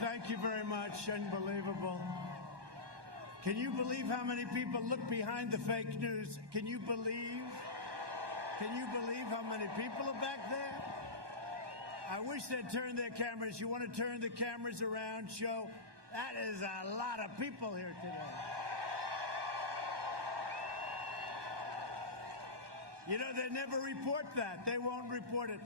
thank you very much. Unbelievable. Can you believe how many people look behind the fake news? Can you believe how many people are back there? I wish they'd turn their cameras. You want to turn the cameras around, show that is a lot of people here today. You know, they never report that. They won't report it.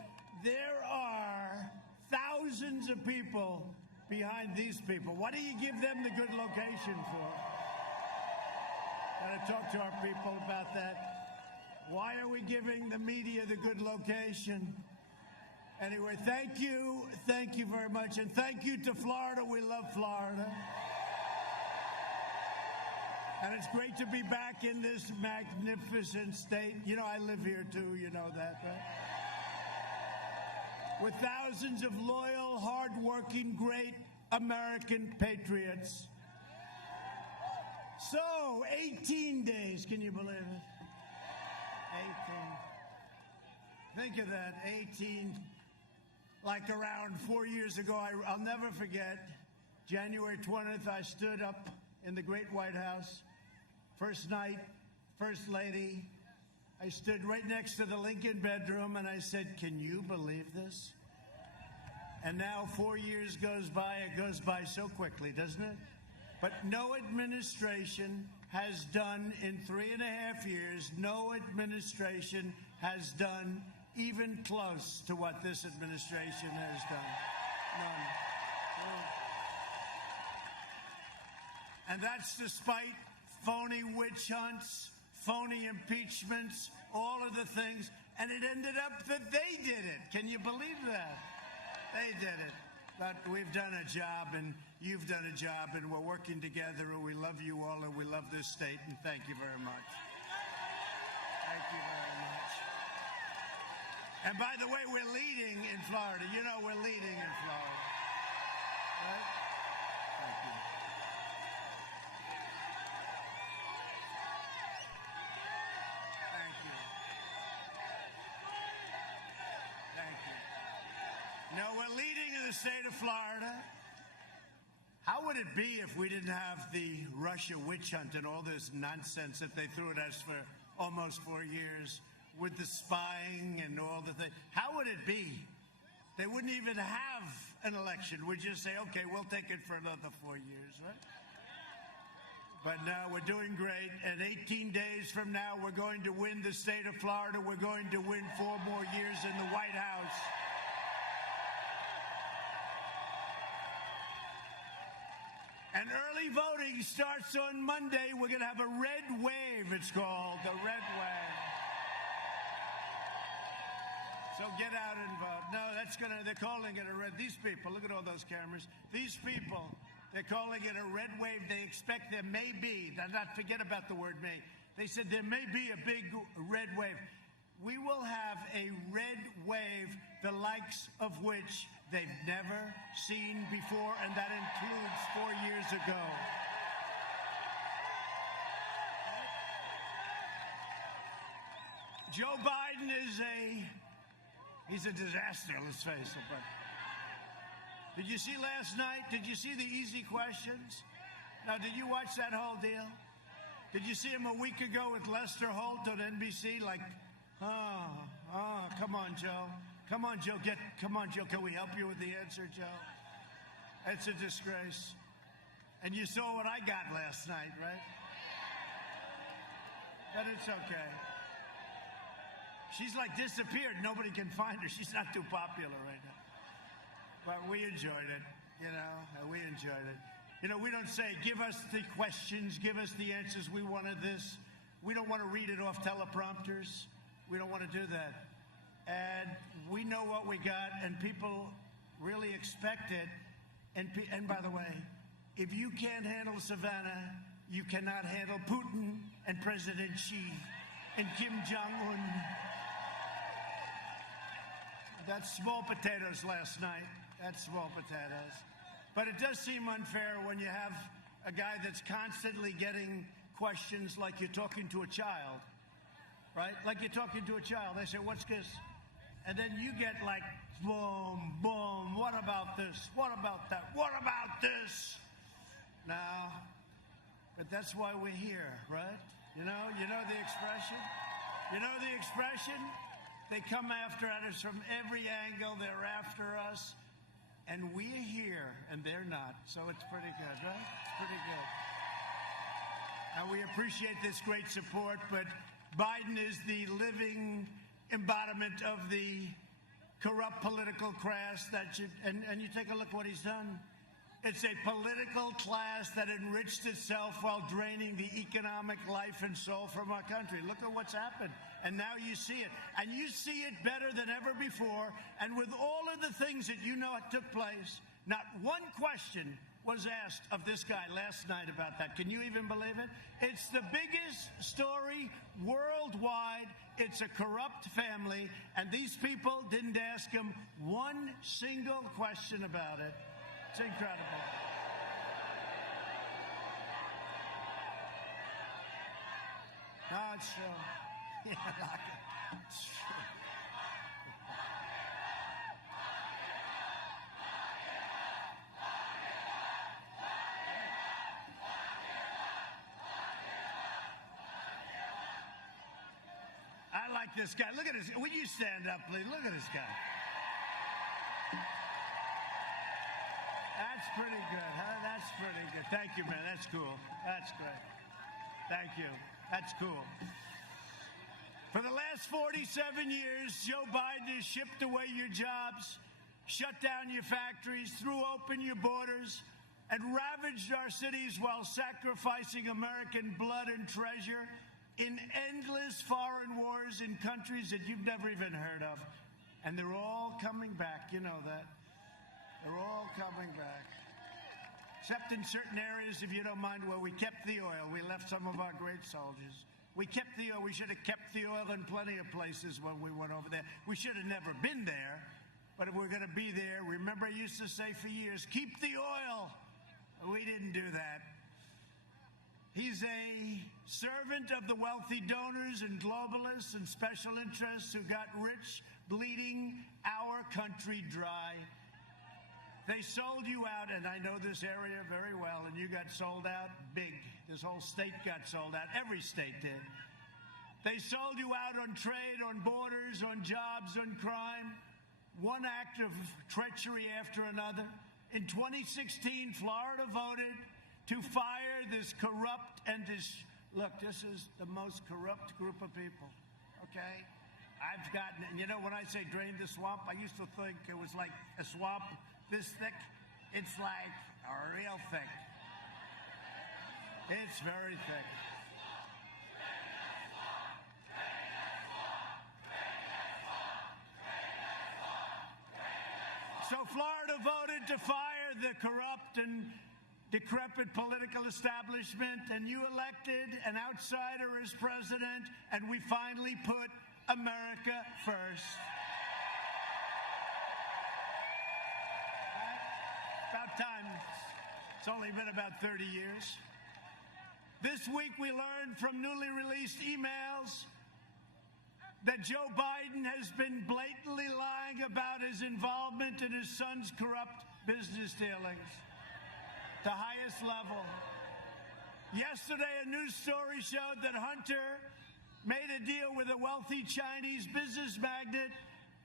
There are thousands of people behind these people. Why do you give them the good location for? Gotta talk to our people about that. Why are we giving the media the good location? Anyway, thank you very much, and thank you to Florida. We love Florida. And it's great to be back in this magnificent state. You know, I live here too, you know that, right? With thousands of loyal, hardworking, great American patriots. So, 18 days, can you believe it? 18. Think of that, 18. Like around 4 years ago, I'll never forget, January 20th, I stood up in the great White House. First night, First Lady. I stood right next to the Lincoln bedroom and I said, can you believe this? And now 4 years goes by, it goes by so quickly, doesn't it? But no administration has done in 3.5 years, no administration has done even close to what this administration has done. None. And that's despite phony witch hunts, phony impeachments, all of the things. And it ended up that they did it. Can you believe that? They did it. But we've done a job, and you've done a job, and we're working together, and we love you all, and we love this state, and thank you very much. Thank you very much. And by the way, we're leading in Florida. You know we're leading in Florida. Right? Thank you. Thank you. Thank you. No, we're leading in the state of Florida. How would it be if we didn't have the Russia witch hunt and all this nonsense that they threw at us for almost 4 years with the spying and all the things? How would it be? They wouldn't even have an election. We'd just say, okay, we'll take it for another 4 years, right? But now we're doing great. And 18 days from now, we're going to win the state of Florida. We're going to win 4 more years in the White House. And early voting starts on Monday. We're going to have a red wave, it's called, the red wave. So get out and vote. No, they're calling it a red, these people, look at all those cameras. These people, they're calling it a red wave. They expect there may be, not forget about the word may. They said there may be a big red wave. We will have a red wave, the likes of which they've never seen before, and that includes 4 years ago. Joe Biden he's a disaster, let's face it. But did you see last night? Did you see the easy questions? Now, did you watch that whole deal? Did you see him a week ago with Lester Holt on NBC? Like, come on, Joe. Come on, Joe. Come on, Joe. Can we help you with the answer, Joe? It's a disgrace. And you saw what I got last night, right? But it's okay. She's like disappeared. Nobody can find her. She's not too popular right now. But we enjoyed it, you know. We enjoyed it. You know, we don't say, give us the questions, give us the answers. We wanted this. We don't want to read it off teleprompters. We don't want to do that. And we know what we got, and people really expect it. And by the way, if you can't handle Savannah, you cannot handle Putin and President Xi and Kim Jong-un. That's small potatoes last night. That's small potatoes. But it does seem unfair when you have a guy that's constantly getting questions like you're talking to a child, right? Like you're talking to a child. They say, what's this? And then you get like, boom, boom, what about this? What about that? What about this? Now, but that's why we're here, right? You know the expression? You know the expression? They come after us from every angle. They're after us. And we're here, and they're not. So it's pretty good, right? It's pretty good. And we appreciate this great support, but Biden is the living embodiment of the corrupt political class and you take a look what he's done. It's a political class that enriched itself while draining the economic life and soul from our country. Look at what's happened. And now you see it. And you see it better than ever before. And with all of the things that you know took place, not one question was asked of this guy last night about that. Can you even believe it? It's the biggest story worldwide. It's a corrupt family, and these people didn't ask him one single question about it. It's incredible. No, it's true. Yeah, it's true. I like this guy. Look at this. Will you stand up, please? Look at this guy. That's pretty good, huh? That's pretty good. Thank you, man. That's cool. That's great. Thank you. That's cool. For the last 47 years, Joe Biden has shipped away your jobs, shut down your factories, threw open your borders, and ravaged our cities while sacrificing American blood and treasure in endless foreign wars in countries that you've never even heard of. And they're all coming back. You know that. They're all coming back. Except in certain areas, if you don't mind, where we kept the oil. We left some of our great soldiers. We kept the oil. We should have kept the oil in plenty of places when we went over there. We should have never been there. But if we're going to be there, remember I used to say for years, keep the oil. We didn't do that. He's a servant of the wealthy donors and globalists and special interests who got rich, bleeding our country dry. They sold you out, and I know this area very well, and you got sold out big. This whole state got sold out. Every state did. They sold you out on trade, on borders, on jobs, on crime. One act of treachery after another. In 2016, Florida voted to fire this corrupt and look, this is the most corrupt group of people, okay? I've gotten, you know, when I say drain the swamp, I used to think it was like a swamp this thick. It's like real thick. It's very thick. So Florida voted to fire the corrupt and decrepit political establishment, and you elected an outsider as president, and we finally put America first. About time. It's only been about 30 years. This week we learned from newly released emails that Joe Biden has been blatantly lying about his involvement in his son's corrupt business dealings. The highest level. Yesterday, a news story showed that Hunter made a deal with a wealthy Chinese business magnate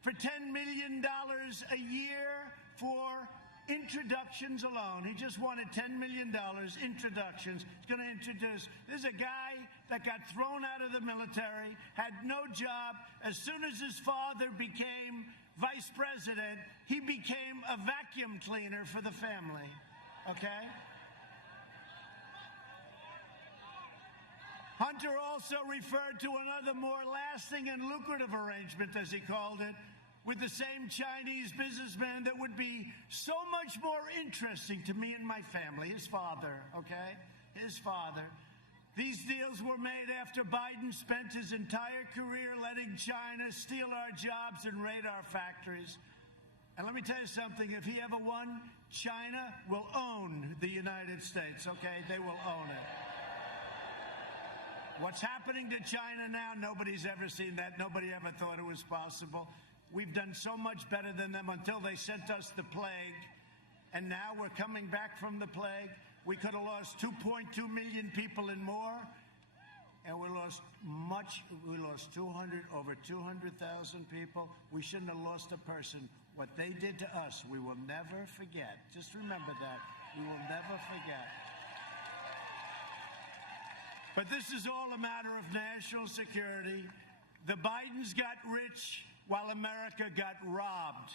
for $10 million a year for introductions alone. He just wanted $10 million introductions. He's going to introduce. This is a guy that got thrown out of the military, had no job. As soon as his father became vice president, he became a vacuum cleaner for the family. Okay? Hunter also referred to another more lasting and lucrative arrangement, as he called it, with the same Chinese businessman that would be so much more interesting to me and my family, his father, okay? His father. These deals were made after Biden spent his entire career letting China steal our jobs and raid our factories. And let me tell you something, if he ever won, China will own the United States, okay? They will own it. What's happening to China now, nobody's ever seen that. Nobody ever thought it was possible. We've done so much better than them until they sent us the plague. And now we're coming back from the plague. We could have lost 2.2 million people and more. And we lost over 200,000 people. We shouldn't have lost a person. What they did to us, we will never forget. Just remember that. We will never forget. But this is all a matter of national security. The Bidens got rich while America got robbed.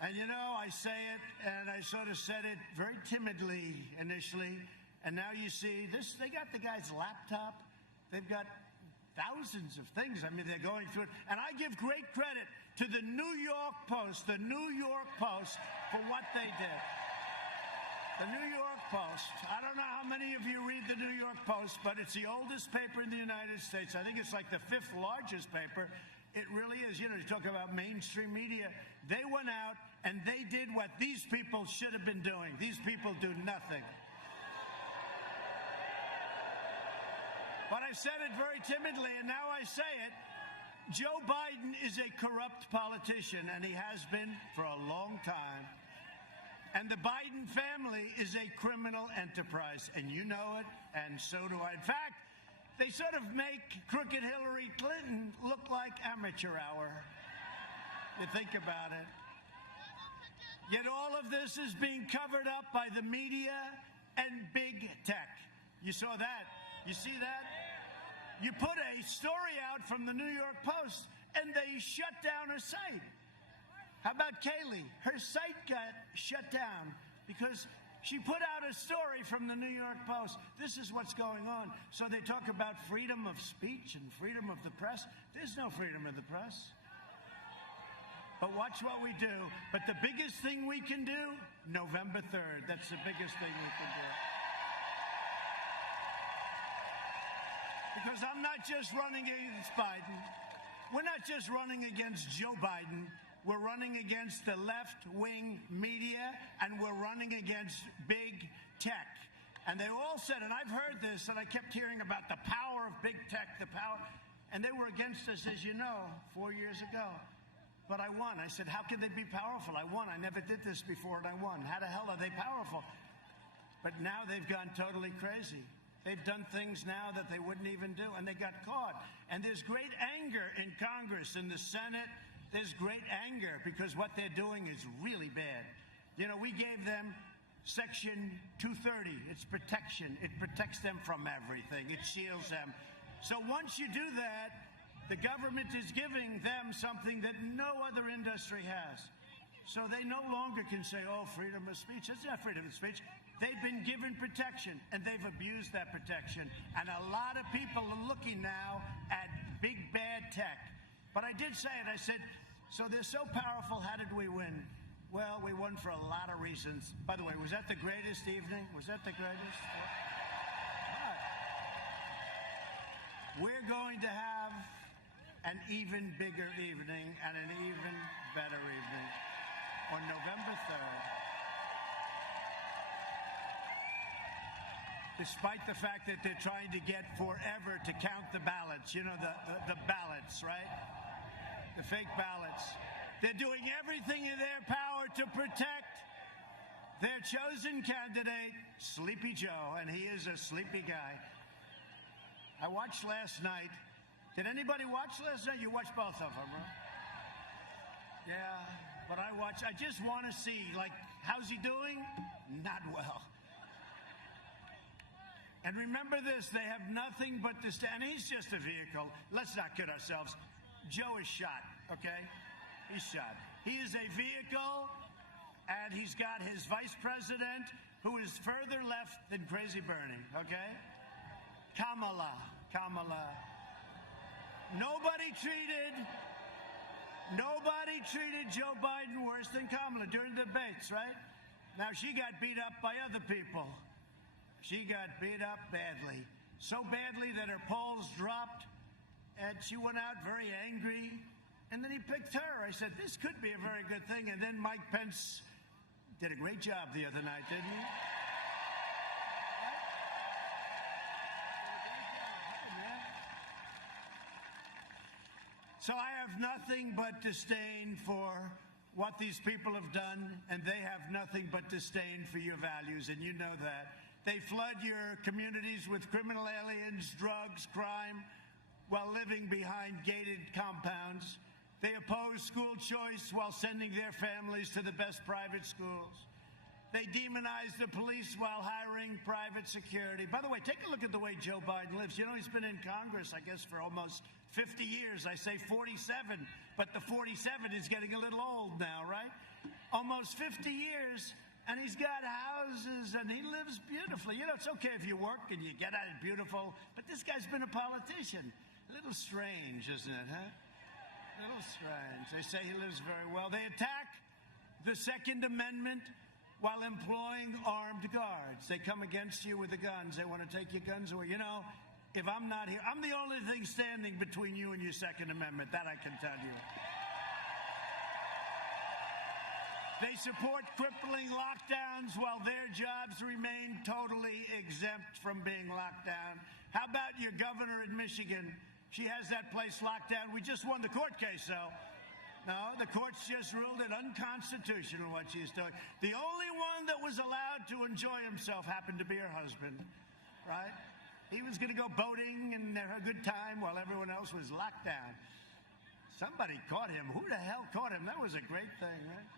And you know, I say it, and I sort of said it very timidly initially, and now you see this, they got the guy's laptop, they've got thousands of things. I mean, they're going through it. And I give great credit to the New York Post, for what they did. The New York Post. I don't know how many of you read the New York Post, but it's the oldest paper in the United States. I think it's like the 5th largest paper. It really is. You know, you talk about mainstream media. They went out and they did what these people should have been doing. These people do nothing. But I said it very timidly, and now I say it. Joe Biden is a corrupt politician, and he has been for a long time. And the Biden family is a criminal enterprise, and you know it, and so do I. In fact, they sort of make crooked Hillary Clinton look like amateur hour. You think about it. Yet all of this is being covered up by the media and big tech. You saw that? You see that? You put a story out from the New York Post, and they shut down her site. How about Kayleigh? Her site got shut down because she put out a story from the New York Post. This is what's going on. So they talk about freedom of speech and freedom of the press. There's no freedom of the press. But watch what we do. But the biggest thing we can do, November 3rd. That's the biggest thing we can do. Because I'm not just running against Biden. We're not just running against Joe Biden. We're running against the left-wing media, and we're running against big tech. And they all said, and I've heard this, and I kept hearing about the power of big tech, the power. And they were against us, as you know, 4 years ago. But I won. I said, how can they be powerful? I won. I never did this before, and I won. How the hell are they powerful? But now they've gone totally crazy. They've done things now that they wouldn't even do, and they got caught. And there's great anger in Congress, in the Senate. There's great anger because what they're doing is really bad. You know, we gave them Section 230. It's protection. It protects them from everything. It shields them. So once you do that, the government is giving them something that no other industry has. So they no longer can say, oh, freedom of speech. It's not freedom of speech. They've been given protection, and they've abused that protection. And a lot of people are looking now at big bad tech. But I did say it. I said, so they're so powerful, how did we win? Well, we won for a lot of reasons. By the way, was that the greatest evening? Was that the greatest? We're going to have an even bigger evening and an even better evening on November 3rd. Despite the fact that they're trying to get forever to count the ballots, you know, the ballots, right? The fake ballots. They're doing everything in their power to protect their chosen candidate, Sleepy Joe, and he is a sleepy guy. I watched last night. Did anybody watch last night? You watched both of them, right? Yeah, but I just want to see, like, how's he doing? Not well. And remember this, they have nothing but this, and he's just a vehicle. Let's not kid ourselves. Joe is shot, okay? He's shot. He is a vehicle, and he's got his vice president, who is further left than Crazy Bernie, okay? Kamala. Nobody treated Joe Biden worse than Kamala during the debates, right? Now, she got beat up by other people. She got beat up badly. So badly that her polls dropped, and she went out very angry, and then he picked her. I said, this could be a very good thing. And then Mike Pence did a great job the other night, didn't he? So I nothing but disdain for what these people have done, and they have nothing but disdain for your values, and you know that. They flood your communities with criminal aliens, drugs, crime, while living behind gated compounds. They oppose school choice while sending their families to the best private schools. They demonize the police while hiring private security. By the way, take a look at the way Joe Biden lives. You know, he's been in Congress, I guess, for almost 50 years. I say 47, but the 47 is getting a little old now, right? Almost 50 years, and he's got houses, and he lives beautifully. You know, it's okay if you work and you get at it beautiful, but this guy's been a politician. A little strange, isn't it, huh? A little strange. They say he lives very well. They attack the Second Amendment while employing armed guards. They come against you with the guns. They want to take your guns away. You know, if I'm not here, I'm the only thing standing between you and your Second Amendment. That I can tell you. They support crippling lockdowns while their jobs remain totally exempt from being locked down. How about your governor in Michigan? She has that place locked down. We just won the court case, though. No, the courts just ruled it unconstitutional what she's doing. The only one that was allowed to enjoy himself happened to be her husband, right? He was going to go boating and have a good time while everyone else was locked down. Somebody caught him. Who the hell caught him? That was a great thing, right?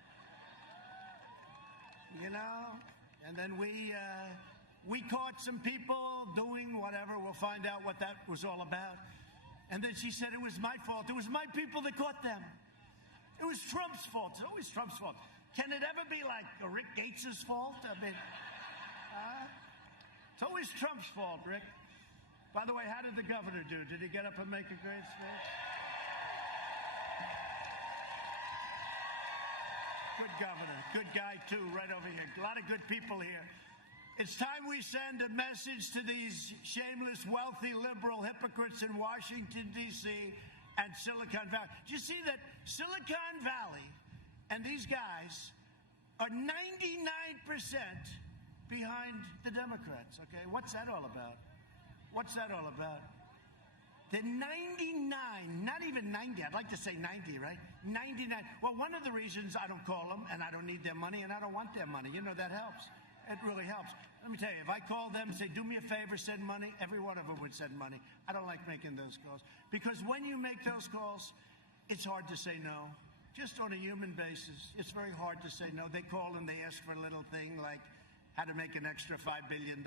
You know? And then we caught some people doing whatever. We'll find out what that was all about. And then she said it was my fault. It was my people that caught them. It was Trump's fault. It's always Trump's fault. Can it ever be like Rick Gates' fault? I mean, it's always Trump's fault, Rick. By the way, how did the governor do? Did he get up and make a great speech? Good governor. Good guy, too, right over here. A lot of good people here. It's time we send a message to these shameless, wealthy, liberal hypocrites in Washington, D.C., and Silicon Valley. Do you see that Silicon Valley and these guys are 99% behind the Democrats, okay? What's that all about? What's that all about? They're 99, not even 90. I'd like to say 90, right? 99. Well, one of the reasons I don't call them, and I don't need their money, and I don't want their money, you know, that helps. It really helps. Let me tell you, if I call them and say, do me a favor, send money, every one of them would send money. I don't like making those calls. Because when you make those calls, it's hard to say no. Just on a human basis, it's very hard to say no. They call and they ask for a little thing like how to make an extra $5 billion.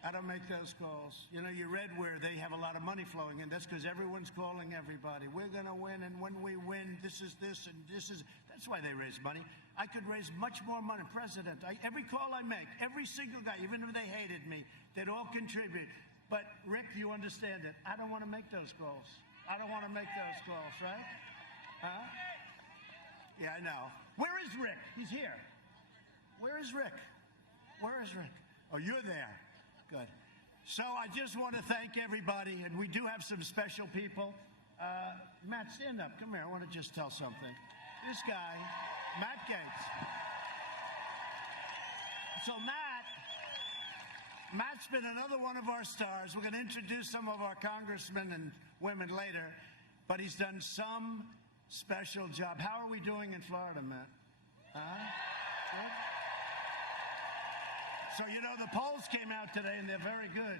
I don't make those calls. You know, you read where they have a lot of money flowing in. That's because everyone's calling everybody. We're going to win, and when we win, this is this, and this is... That's why they raise money. I could raise much more money. President, every call I make, every single guy, even if they hated me, they'd all contribute. But, Rick, you understand it. I don't want to make those calls. I don't want to make those calls, right? Huh? Yeah, I know. Where is Rick? He's here. Where is Rick? Where is Rick? Oh, you're there. Good. So I just want to thank everybody, and we do have some special people. Matt, stand up. Come here. I want to just tell something. This guy, Matt Gaetz. So Matt's been another one of our stars. We're going to introduce some of our congressmen and women later, but he's done some special job. How are we doing in Florida, Matt? Huh? Yeah? So, you know, the polls came out today, and they're very good.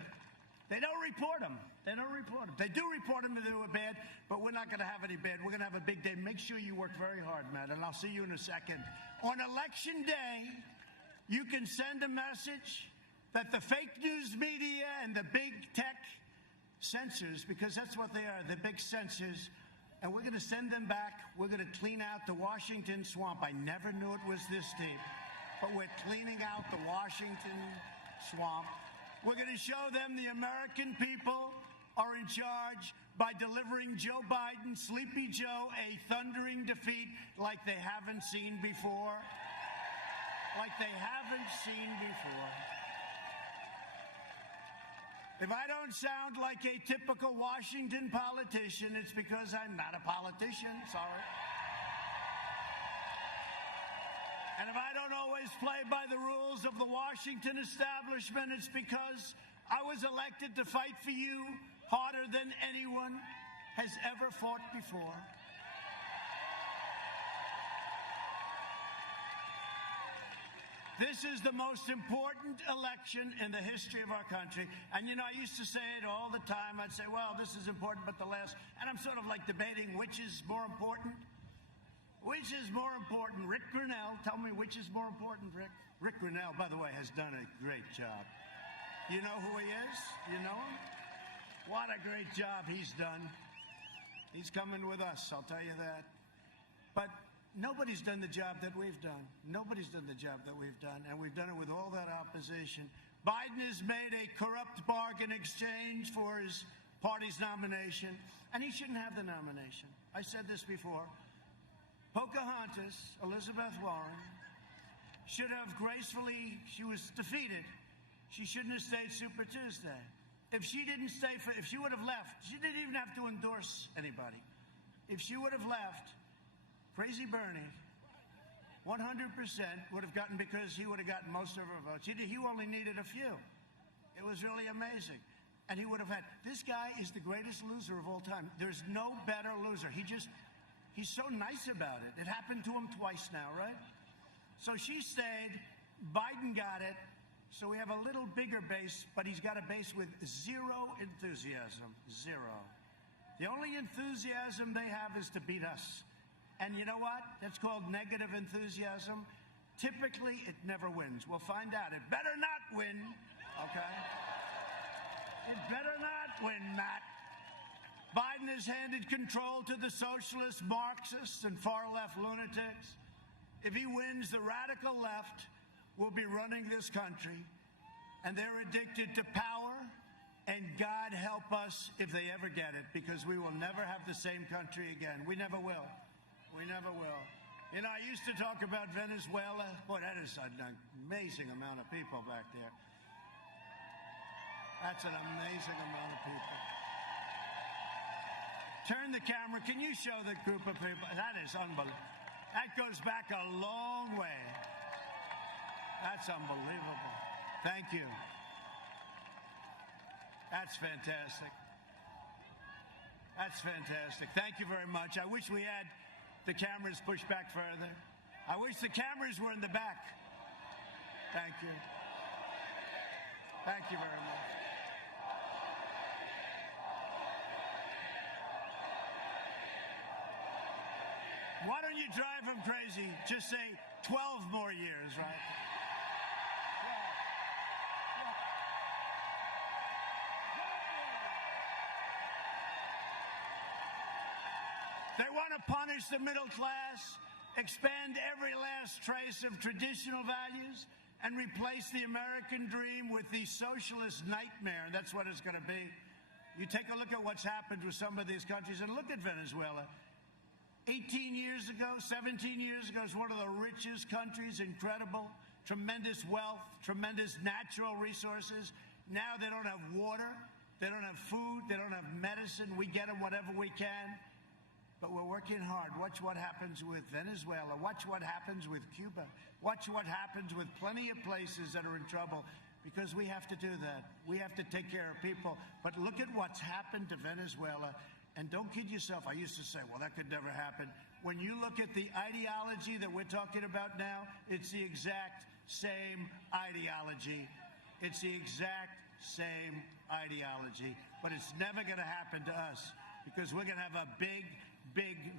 They don't report them. They don't report them. They do report them if they were bad, but we're not going to have any bad. We're going to have a big day. Make sure you work very hard, Matt, and I'll see you in a second. On Election Day, you can send a message that the fake news media and the big tech censors, because that's what they are, the big censors, and we're going to send them back. We're going to clean out the Washington swamp. I never knew it was this deep, but we're cleaning out the Washington swamp. We're going to show them the American people are in charge by delivering Joe Biden, Sleepy Joe, a thundering defeat like they haven't seen before. Like they haven't seen before. If I don't sound like a typical Washington politician, it's because I'm not a politician. Sorry. And if I don't always play by the rules of the Washington establishment, it's because I was elected to fight for you harder than anyone has ever fought before. This is the most important election in the history of our country. And, you know, I used to say it all the time. I'd say, well, this is important, but the last. And I'm sort of like debating which is more important. Which is more important? Rick Grinnell, tell me which is more important, Rick. Rick Grinnell, by the way, has done a great job. You know who he is? You know him? What a great job he's done. He's coming with us, I'll tell you that. But nobody's done the job that we've done. Nobody's done the job that we've done, and we've done it with all that opposition. Biden has made a corrupt bargain exchange for his party's nomination, and he shouldn't have the nomination. I said this before. Pocahontas, Elizabeth Warren, should have gracefully, she was defeated. She shouldn't have stayed Super Tuesday. If she didn't stay, if she would have left, she didn't even have to endorse anybody. If she would have left, Crazy Bernie, 100% would have gotten, because he would have gotten most of her votes. He only needed a few. It was really amazing. And he would have had, this guy is the greatest loser of all time. There's no better loser. He's so nice about it. It happened to him twice now, right? So she stayed, Biden got it, so we have a little bigger base, but he's got a base with zero enthusiasm, zero. The only enthusiasm they have is to beat us. And you know what? That's called negative enthusiasm. Typically, it never wins. We'll find out. It better not win, okay? It better not win, Matt. Biden has handed control to the socialists, Marxists, and far-left lunatics. If he wins, the radical left will be running this country, and they're addicted to power, and God help us if they ever get it, because we will never have the same country again. We never will. We never will. You know, I used to talk about Venezuela. Boy, that is an amazing amount of people back there. That's an amazing amount of people. Turn the camera. Can you show the group of people? That is unbelievable. That goes back a long way. That's unbelievable. Thank you. That's fantastic. That's fantastic. Thank you very much. I wish we had the cameras pushed back further. I wish the cameras were in the back. Thank you. Thank you very much. Why don't you drive them crazy? Just say 12 more years, right? They want to punish the middle class, expand every last trace of traditional values, and replace the American dream with the socialist nightmare. That's what it's going to be. You take a look at what's happened with some of these countries, and look at Venezuela. 18 years ago, 17 years ago, it's one of the richest countries, incredible, tremendous wealth, tremendous natural resources. Now they don't have water, they don't have food, they don't have medicine. We get them whatever we can. But we're working hard. Watch what happens with Venezuela. Watch what happens with Cuba. Watch what happens with plenty of places that are in trouble, because we have to do that. We have to take care of people. But look at what's happened to Venezuela. And don't kid yourself. I used to say, well, that could never happen. When you look at the ideology that we're talking about now, it's the exact same ideology. It's the exact same ideology. But it's never going to happen to us, because we're going to have a big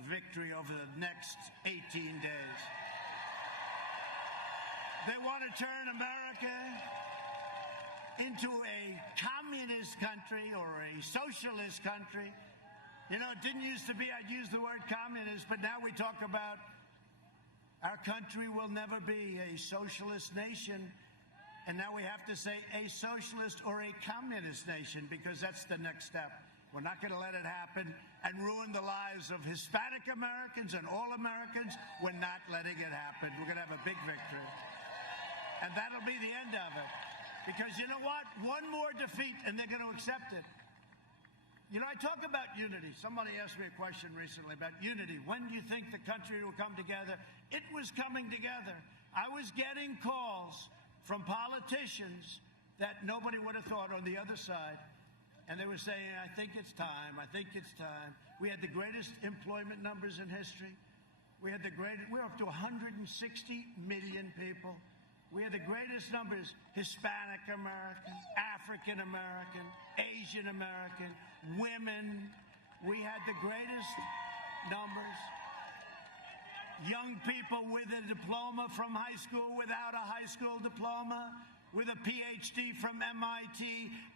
victory over the next 18 days. They want to turn America into a communist country or a socialist country. You know, it didn't used to be, I'd use the word communist, but now we talk about our country will never be a socialist nation. And now we have to say a socialist or a communist nation, because that's the next step. We're not going to let it happen and ruin the lives of Hispanic Americans and all Americans. We're not letting it happen. We're going to have a big victory. And that'll be the end of it. Because you know what? One more defeat and they're going to accept it. You know, I talk about unity. Somebody asked me a question recently about unity. When do you think the country will come together? It was coming together. I was getting calls from politicians that nobody would have thought on the other side. And they were saying, I think it's time. I think it's time. We had the greatest employment numbers in history. We're up to 160 million people. We had the greatest numbers, Hispanic American, African American, Asian American, women. We had the greatest numbers. Young people with a diploma from high school, without a high school diploma, with a PhD from MIT.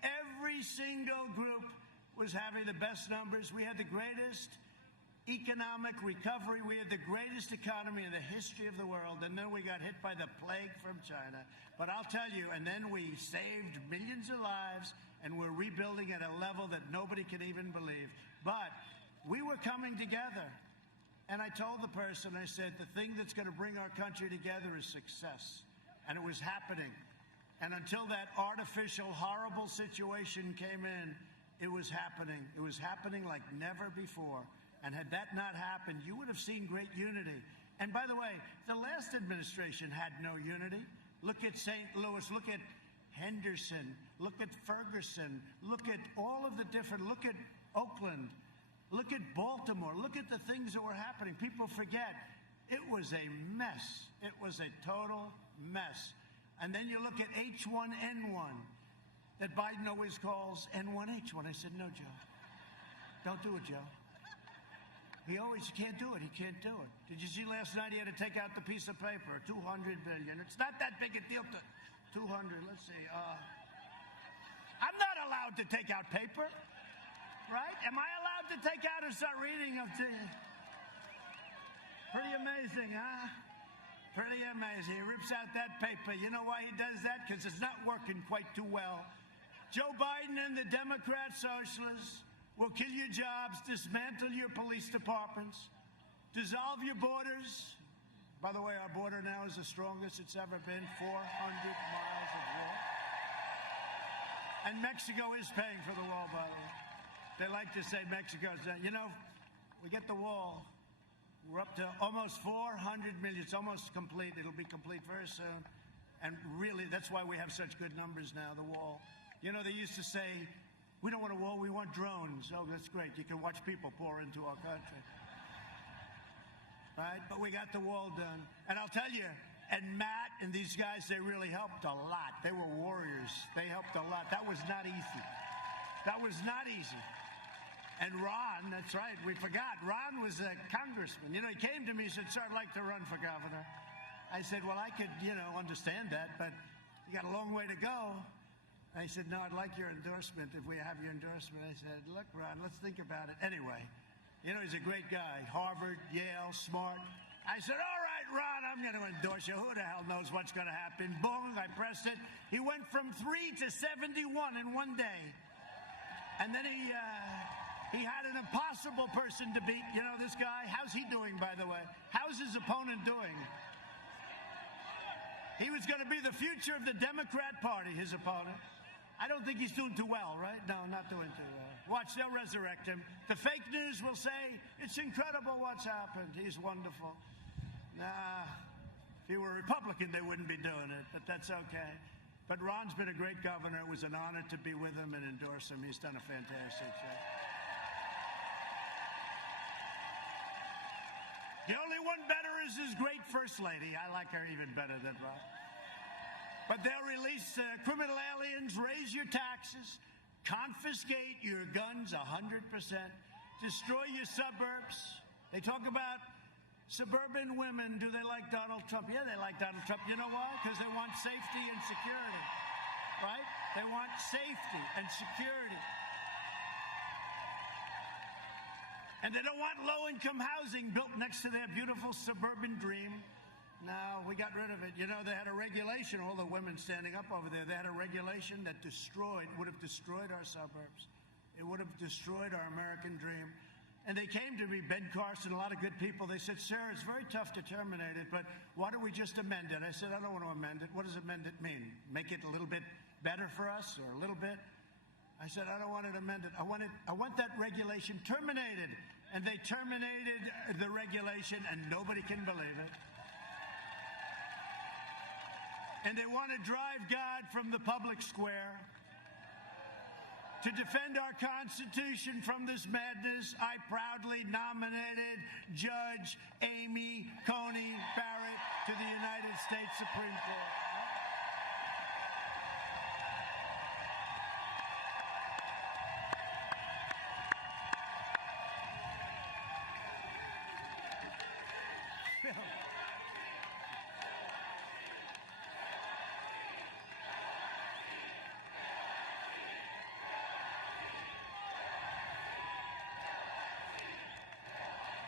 Every single group was having the best numbers. We had the greatest economic recovery. We had the greatest economy in the history of the world. And then we got hit by the plague from China. But I'll tell you, and then we saved millions of lives, and we're rebuilding at a level that nobody can even believe. But we were coming together. And I told the person, I said, the thing that's going to bring our country together is success. And it was happening. And until that artificial, horrible situation came in, it was happening. It was happening like never before. And had that not happened, you would have seen great unity. And by the way, the last administration had no unity. Look at St. Louis. Look at Henderson. Look at Ferguson. Look at all of the different. Look at Oakland. Look at Baltimore. Look at the things that were happening. People forget. It was a mess. It was a total mess. And then you look at H1N1 that Biden always calls N1H1. I said, no, Joe. Don't do it, Joe. He can't do it. He can't do it. Did you see last night he had to take out the piece of paper, $200 billion. It's not that big a deal to 200. Let's see. I'm not allowed to take out paper, right? Am I allowed to take out and start reading them to you? Pretty amazing, huh? Pretty amazing. He rips out that paper. You know why he does that? Because it's not working quite too well. Joe Biden and the Democrat socialists will kill your jobs, dismantle your police departments, dissolve your borders. By the way, our border now is the strongest it's ever been, 400 miles of wall. And Mexico is paying for the wall, by the way. They like to say Mexico's, we get the wall. We're up to almost 400 million. It's almost complete. It'll be complete very soon. And really, that's why we have such good numbers now, the wall. You know, they used to say, we don't want a wall, we want drones. Oh, that's great. You can watch people pour into our country. Right? But we got the wall done. And I'll tell you, and Matt and these guys, they really helped a lot. They were warriors. They helped a lot. That was not easy. That was not easy. And Ron, that's right, we forgot. Ron was a congressman. You know, he came to me and said, sir, I'd like to run for governor. I said, well, I could, understand that, but you got a long way to go. I said, no, I'd like your endorsement if we have your endorsement. I said, look, Ron, let's think about it. Anyway, he's a great guy. Harvard, Yale, smart. I said, all right, Ron, I'm going to endorse you. Who the hell knows what's going to happen? Boom, I pressed it. He went from 3 to 71 in one day. And then he had an impossible person to beat. You know, this guy, how's he doing, by the way? How's his opponent doing? He was going to be the future of the Democrat Party, his opponent. I don't think he's doing too well, right? No, not doing too well. Watch, they'll resurrect him. The fake news will say, it's incredible what's happened. He's wonderful. Nah, if he were a Republican, they wouldn't be doing it, but that's okay. But Ron's been a great governor. It was an honor to be with him and endorse him. He's done a fantastic job. The only one better is his great first lady. I like her even better than Ron. But they'll release criminal aliens, raise your taxes, confiscate your guns 100%, destroy your suburbs. They talk about suburban women. Do they like Donald Trump? Yeah, they like Donald Trump. You know why? Because they want safety and security, right? They want safety and security. And they don't want low-income housing built next to their beautiful suburban dream. No, we got rid of it. You know, they had a regulation, all the women standing up over there, they had a regulation that would have destroyed our suburbs. It would have destroyed our American dream. And they came to me, Ben Carson, a lot of good people. They said, sir, it's very tough to terminate it, but why don't we just amend it? I said, I don't want to amend it. What does amend it mean? Make it a little bit better for us or a little bit? I said, I don't want it amended. I want that regulation terminated. And they terminated the regulation, and nobody can believe it. And they want to drive God from the public square To defend our Constitution from this madness, I proudly nominated Judge Amy Coney Barrett to the United States Supreme Court.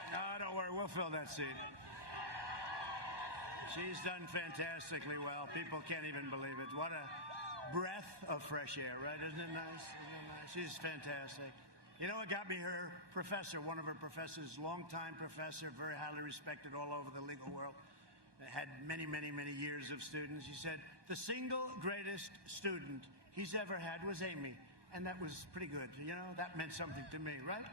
No, don't worry, we'll fill that seat. She's done fantastically well. People can't even believe it. What a breath of fresh air, right? Isn't it nice? Isn't it nice? She's fantastic. You know what got me her professor, one of her professors, longtime professor, very highly respected all over the legal world, had many, many, many years of students. He said, the single greatest student he's ever had was Amy. And that was pretty good. You know, that meant something to me, right?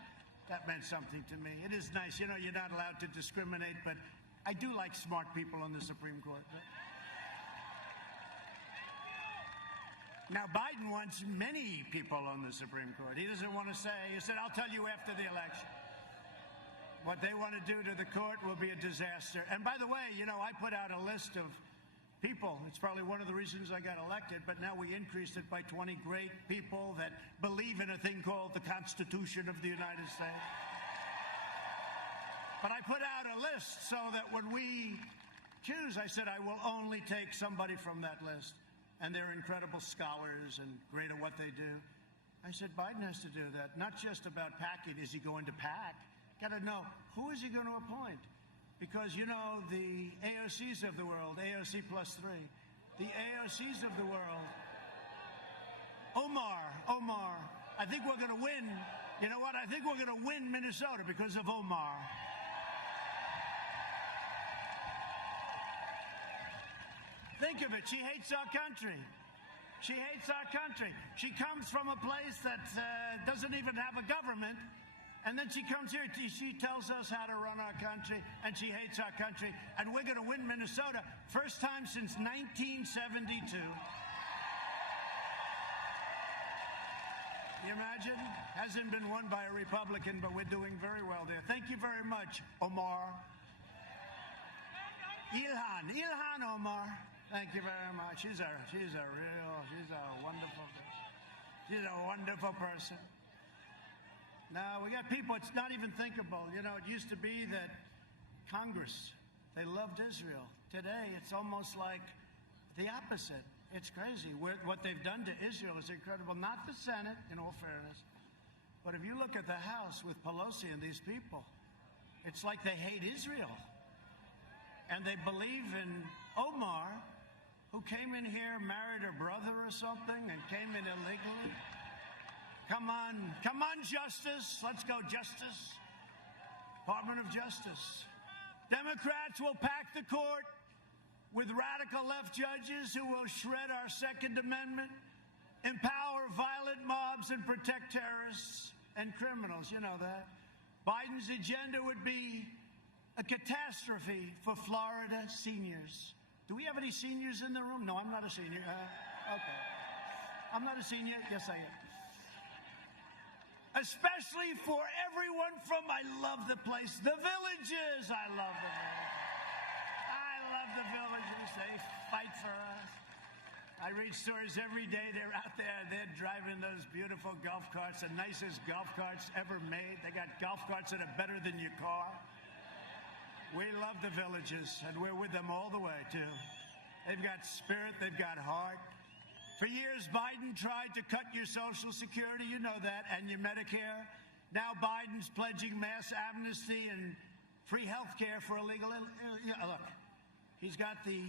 That meant something to me. It is nice. You know, you're not allowed to discriminate, but I do like smart people on the Supreme Court. Right? Now, Biden wants many people on the Supreme Court. He doesn't want to say, he said, I'll tell you after the election. What they want to do to the court will be a disaster. And by the way, you know, I put out a list of people. It's probably one of the reasons I got elected, but now we increased it by 20 great people that believe in a thing called the Constitution of the United States. But I put out a list so that when we choose, I said I will only take somebody from that list. And they're incredible scholars and great at what they do. I said, Biden has to do that. Not just about packing. Is he going to pack? Got to know, who is he going to appoint? Because, you know, the AOCs of the world, AOC plus 3, the AOCs of the world, Omar, I think we're going to win. You know what? I think we're going to win Minnesota because of Omar. Think of it. She hates our country. She hates our country. She comes from a place that doesn't even have a government. And then she comes here. She tells us how to run our country. And she hates our country. And we're going to win Minnesota. First time since 1972. You imagine? Hasn't been won by a Republican, but we're doing very well there. Thank you very much, Omar. Ilhan Omar. Thank you very much. She's a wonderful person. Now, we got people, it's not even thinkable. You know, it used to be that Congress, they loved Israel. Today, it's almost like the opposite. It's crazy. What they've done to Israel is incredible. Not the Senate, in all fairness. But if you look at the House with Pelosi and these people, it's like they hate Israel. And they believe in Omar, who came in here, married her brother or something, and came in illegally. Come on, Justice. Let's go, Justice. Department of Justice. Democrats will pack the court with radical left judges who will shred our Second Amendment, empower violent mobs, and protect terrorists and criminals. You know that. Biden's agenda would be a catastrophe for Florida seniors. Do we have any seniors in the room? No, I'm not a senior. Okay. I'm not a senior. Yes, I am. Especially for everyone from, I love the place, the Villages. I love the Villages. I love the Villages. They fight for us. I read stories every day. They're out there. They're driving those beautiful golf carts, the nicest golf carts ever made. They got golf carts that are better than your car. We love the Villages, and we're with them all the way, too. They've got spirit. They've got heart. For years, Biden tried to cut your Social Security, you know that, and your Medicare. Now Biden's pledging mass amnesty and free health care for illegal... Look, he's got the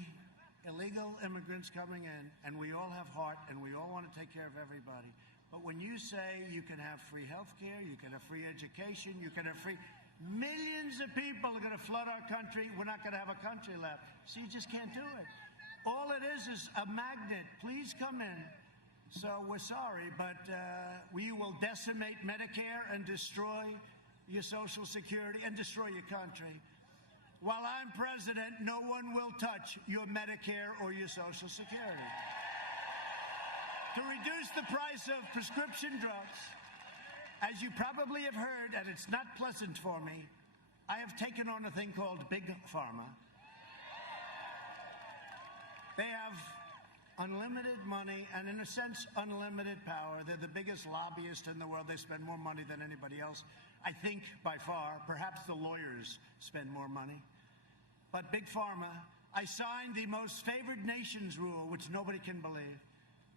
illegal immigrants coming in, and we all have heart, and we all want to take care of everybody. But when you say you can have free health care, you can have free education, you can have free... Millions of people are going to flood our country. We're not going to have a country left. So you just can't do it. All it is a magnet. Please come in. So we're sorry, but we will decimate Medicare and destroy your Social Security and destroy your country. While I'm president, no one will touch your Medicare or your Social Security. to reduce the price of prescription drugs. As you probably have heard, and it's not pleasant for me, I have taken on a thing called Big Pharma. They have unlimited money and, in a sense, unlimited power. They're the biggest lobbyist in the world. They spend more money than anybody else. I think, by far, perhaps the lawyers spend more money. But Big Pharma, I signed the most favored nations rule, which nobody can believe.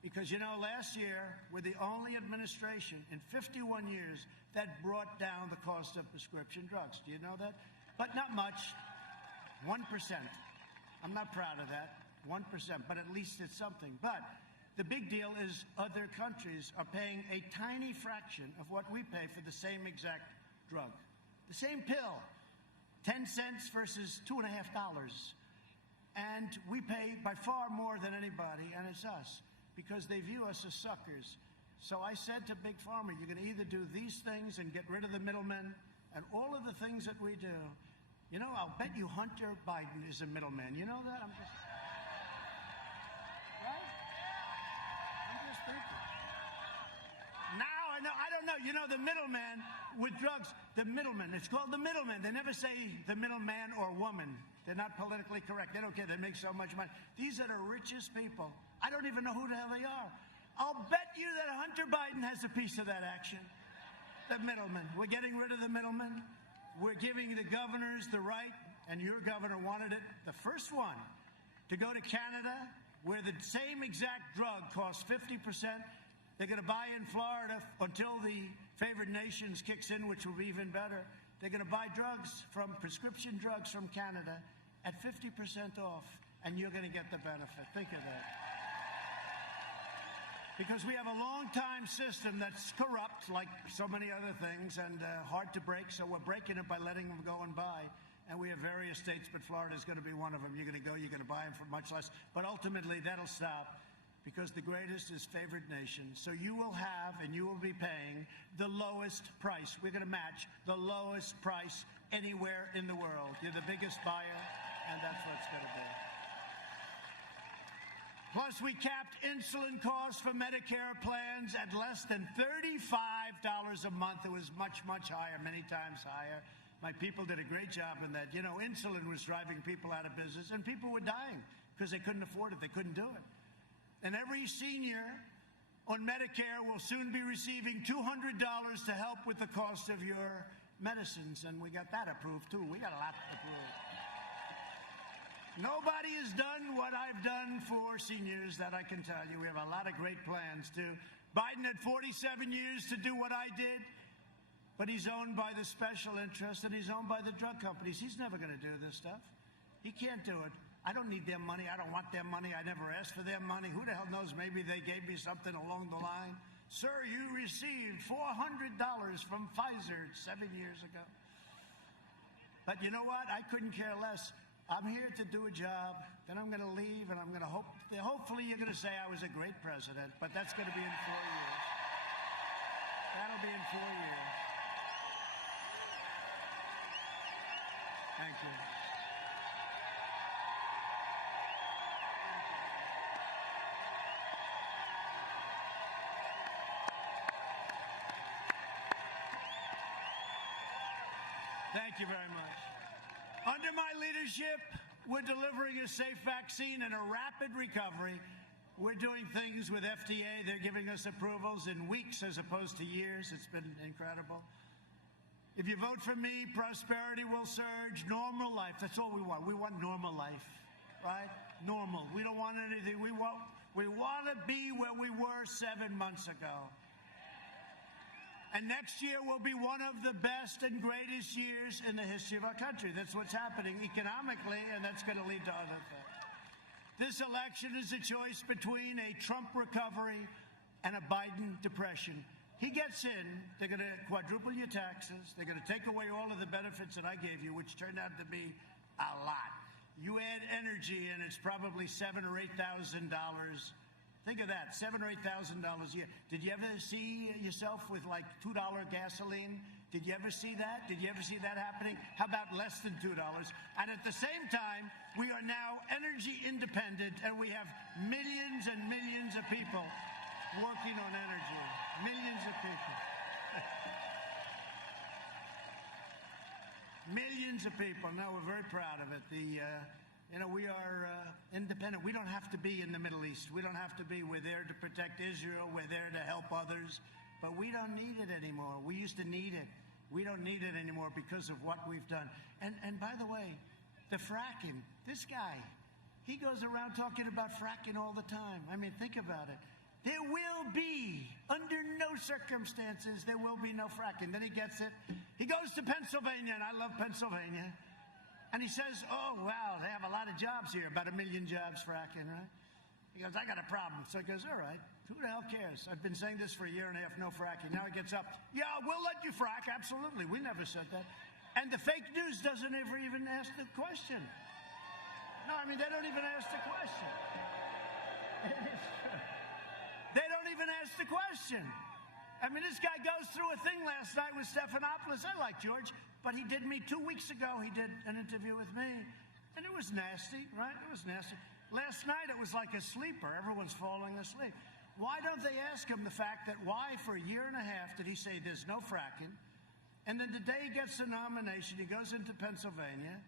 Because, you know, last year, we're the only administration in 51 years that brought down the cost of prescription drugs. Do you know that? But not much. 1%. I'm not proud of that. 1%, but at least it's something. But the big deal is other countries are paying a tiny fraction of what we pay for the same exact drug. The same pill, 10 cents versus $2.50. And we pay by far more than anybody, and it's us, because they view us as suckers. So I said to Big Pharma, you're going to either do these things and get rid of the middlemen and all of the things that we do. You know, I'll bet you Hunter Biden is a middleman. You know that? I'm just thinking. Now I know, I don't know. You know, the middleman with drugs, the middleman, it's called the middleman. They never say the middleman or woman. They're not politically correct. They don't care. They make so much money. These are the richest people. I don't even know who the hell they are. I'll bet you that Hunter Biden has a piece of that action. The middleman. We're getting rid of the middleman. We're giving the governors the right, and your governor wanted it, the first one, to go to Canada, where the same exact drug costs 50%. They're going to buy in Florida until the favored nations kicks in, which will be even better. They're going to buy drugs prescription drugs from Canada at 50% off, and you're going to get the benefit. Think of that. Because we have a long-time system that's corrupt, like so many other things, and hard to break, so we're breaking it by letting them go and buy. And we have various states, but Florida is going to be one of them. You're going to go, you're going to buy them for much less. But ultimately, that'll stop, because the greatest is favored nation. So you will have, and you will be paying, the lowest price. We're going to match the lowest price anywhere in the world. You're the biggest buyer, and that's what it's going to be. Plus, we capped insulin costs for Medicare plans at less than $35 a month. It was much, much higher, many times higher. My people did a great job in that. You know, insulin was driving people out of business, and people were dying because they couldn't afford it. They couldn't do it. And every senior on Medicare will soon be receiving $200 to help with the cost of your medicines. And we got that approved, too. We got a lot approved. Nobody has done what I've done for seniors, that I can tell you. We have a lot of great plans, too. Biden had 47 years to do what I did, but he's owned by the special interests, and he's owned by the drug companies. He's never going to do this stuff. He can't do it. I don't need their money. I don't want their money. I never asked for their money. Who the hell knows? Maybe they gave me something along the line. Sir, you received $400 from Pfizer 7 years ago. But you know what? I couldn't care less. I'm here to do a job, then I'm going to leave, and I'm going to hopefully you're going to say I was a great president, but that's going to be in 4 years. That'll be in 4 years. Thank you. Thank you very much. Under my leadership, we're delivering a safe vaccine and a rapid recovery. We're doing things with FDA. They're giving us approvals in weeks as opposed to years. It's been incredible. If you vote for me, prosperity will surge, normal life. That's all we want. We want normal life, right? Normal. We don't want anything. We want to be where we were 7 months ago. And next year will be one of the best and greatest years in the history of our country. That's what's happening economically, and that's going to lead to other things. This election is a choice between a Trump recovery and a Biden depression. He gets in, they're going to quadruple your taxes, they're going to take away all of the benefits that I gave you, which turned out to be a lot. You add energy, and it's probably $7,000 or $8,000. Think of that, $7,000 or $8,000 a year. Did you ever see yourself with like $2 gasoline? Did you ever see that? Did you ever see that happening? How about less than $2? And at the same time, we are now energy independent, and we have millions and millions of people working on energy. Millions of people. Millions of people. No, we're very proud of it. We are independent. We don't have to be in the Middle East. We don't have to be. We're there to protect Israel. We're there to help others. But we don't need it anymore. We used to need it. We don't need it anymore because of what we've done. And by the way, the fracking, this guy, he goes around talking about fracking all the time. I mean, think about it. There will be, under no circumstances, there will be no fracking. Then he gets it. He goes to Pennsylvania, and I love Pennsylvania. And he says, oh, wow, they have a lot of jobs here, about 1 million jobs fracking, right? He goes, I got a problem. So he goes, all right, who the hell cares? I've been saying this for a year and a half, no fracking. Now he gets up, yeah, we'll let you frack, absolutely. We never said that. And the fake news doesn't ever even ask the question. No, I mean, they don't even ask the question. They don't even ask the question. I mean, this guy goes through a thing last night with Stephanopoulos. I like George, but he did me 2 weeks ago. He did an interview with me, and it was nasty, right? It was nasty. Last night, it was like a sleeper. Everyone's falling asleep. Why don't they ask him the fact that why for a year and a half did he say there's no fracking? And then the day he gets the nomination, he goes into Pennsylvania.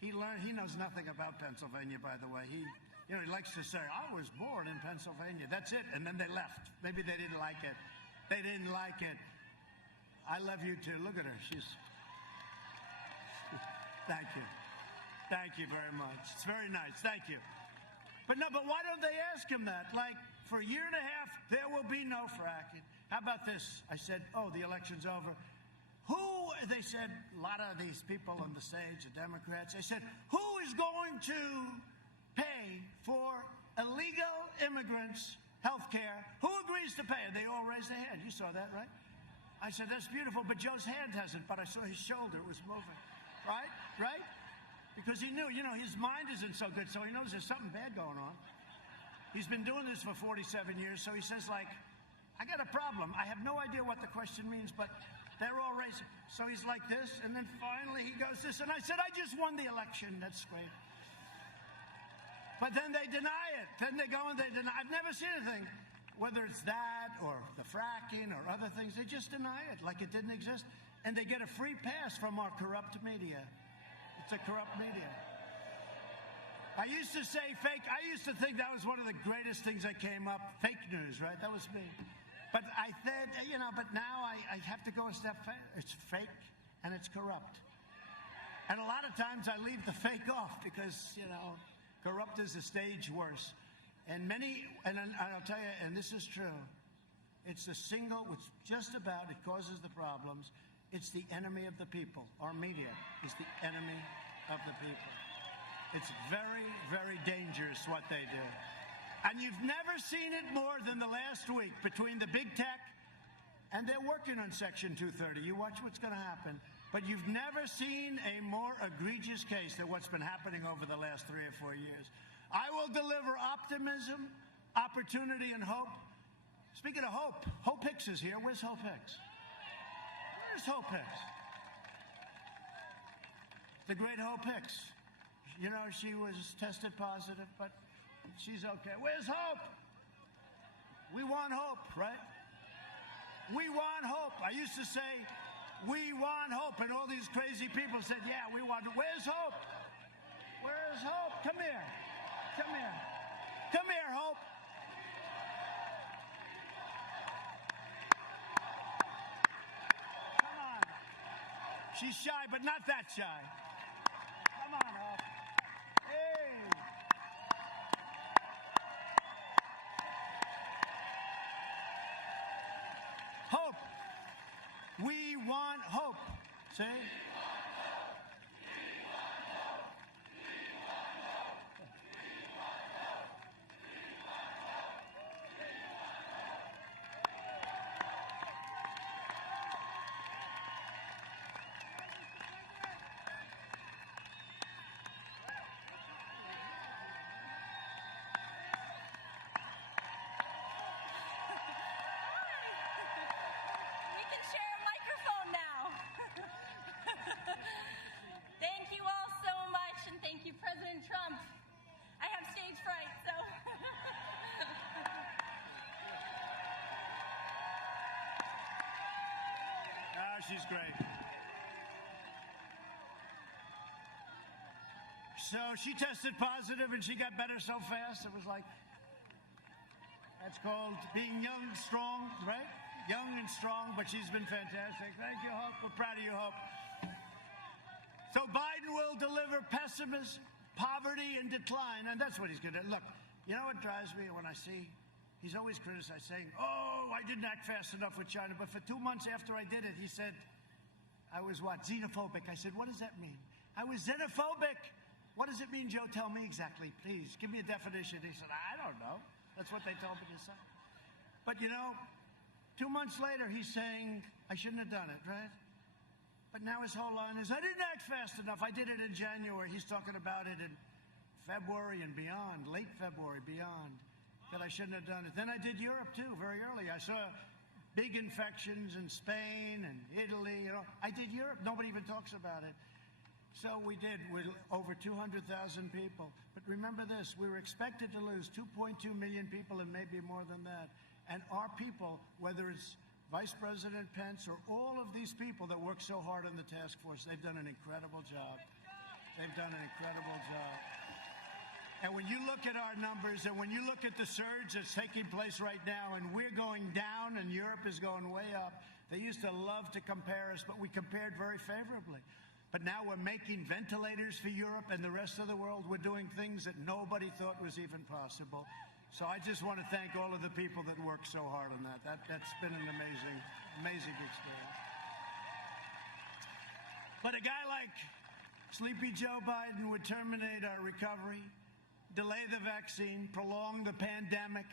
He knows nothing about Pennsylvania, by the way. He likes to say, I was born in Pennsylvania. That's it. And then they left. Maybe they didn't like it. They didn't like it. I love you too. Look at her. Thank you. Thank you very much. It's very nice. Thank you. But why don't they ask him that? Like, for a year and a half, there will be no fracking. How about this? I said, oh, the election's over. They said, a lot of these people on the stage, the Democrats, they said, who is going to pay for illegal immigrants' health care? Who agrees to pay? And they all raised their hand. You saw that, right? I said, that's beautiful, but Joe's hand hasn't, but I saw his shoulder was moving. Right? Right? Because he knew, his mind isn't so good, so he knows there's something bad going on. He's been doing this for 47 years, so he says, like, I got a problem. I have no idea what the question means, but they're all raising. So he's like this, and then finally he goes this, and I said, I just won the election. That's great. But then they deny it. Then they go and they deny. I've never seen anything, whether it's that or the fracking or other things, they just deny it like it didn't exist. And they get a free pass from our corrupt media. It's a corrupt media. I used to say fake. I used to think that was one of the greatest things that came up. Fake news, right? That was me. But I said, but now I have to go a step further. It's fake and it's corrupt. And a lot of times I leave the fake off because, corrupt is a stage worse. And I'll tell you, and this is true, it's the single, which just about, it causes the problems. It's the enemy of the people. Our media is the enemy of the people. It's very, very dangerous what they do. And you've never seen it more than the last week between the big tech, and they're working on Section 230. You watch what's going to happen. But you've never seen a more egregious case than what's been happening over the last 3 or 4 years. I will deliver optimism, opportunity, and hope. Speaking of hope, Hope Hicks is here. Where's Hope Hicks? Where's Hope Hicks? The great Hope Hicks. She was tested positive, but she's okay. Where's hope? We want hope, right? We want hope. I used to say, we want hope. And all these crazy people said, yeah, we want hope. Where's hope? Where's hope? Come here. Come here. Come here, Hope. Come on. She's shy, but not that shy. Come on, Hope. Hey. Hope. We want hope. See? she's great. So she tested positive and she got better so fast. It was like, that's called being young, strong, right? Young and strong, but she's been fantastic. Thank you, Hope. We're proud of you, Hope. So Biden will deliver pessimism, poverty, and decline, and that's what he's going to do. Look, you know what drives me when I see, he's always criticized, saying, oh, I didn't act fast enough with China, but for 2 months after I did it, he said, I was what, xenophobic. I said, what does that mean? I was xenophobic. What does it mean, Joe? Tell me exactly, please. Give me a definition. He said, I don't know. That's what they told me to say. But, you know, 2 months later, he's saying, I shouldn't have done it, right? But now his whole line is, I didn't act fast enough. I did it in January. He's talking about it in February and beyond, late February, beyond, that I shouldn't have done it. Then I did Europe, too, very early. I saw big infections in Spain and Italy. You know, I did Europe. Nobody even talks about it. So we did with over 200,000 people. But remember this, we were expected to lose 2.2 million people and maybe more than that. And our people, whether it's Vice President Pence or all of these people that work so hard on the task force, they've done an incredible job. They've done an incredible job. And when you look at our numbers and when you look at the surge that's taking place right now, and we're going down and Europe is going way up, they used to love to compare us, but we compared very favorably. But now we're making ventilators for Europe and the rest of the world. We're doing things that nobody thought was even possible. So I just want to thank all of the people that worked so hard on that. That's been an amazing experience. But a guy like Sleepy Joe Biden would terminate our recovery, delay the vaccine, prolong the pandemic,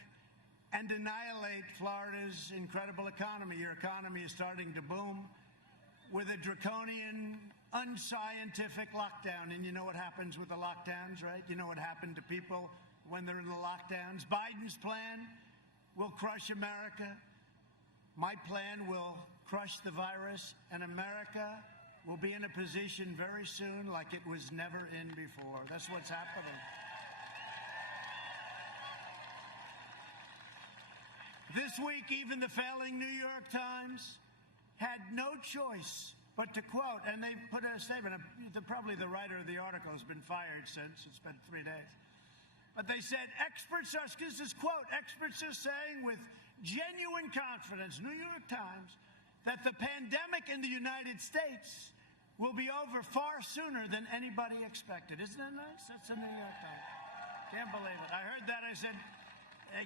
and annihilate Florida's incredible economy. Your economy is starting to boom with a draconian, unscientific lockdown. And you know what happens with the lockdowns, right? You know what happened to people when they're in the lockdowns. Biden's plan will crush America. My plan will crush the virus, and America will be in a position very soon like it was never in before. That's what's happening. This week, even the failing New York Times had no choice but to quote, and they put a statement, probably the writer of the article has been fired since, it's been 3 days. But they said, this is quote, experts are saying with genuine confidence, New York Times, that the pandemic in the United States will be over far sooner than anybody expected. Isn't that nice? That's the New York Times. Can't believe it. I heard that. I said,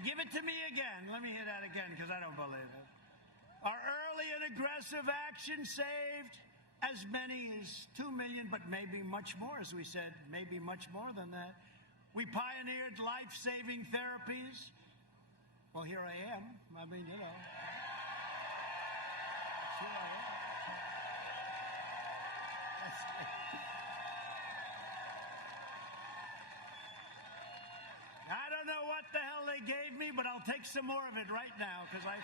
give it to me again. Let me hear that again, because I don't believe it. Our early and aggressive action saved as many as 2 million, but maybe much more, as we said, maybe much more than that. We pioneered life-saving therapies. Well, here I am. I mean, you know. Here I am. I don't know what the hell they gave me, but I'll take some more of it right now, because I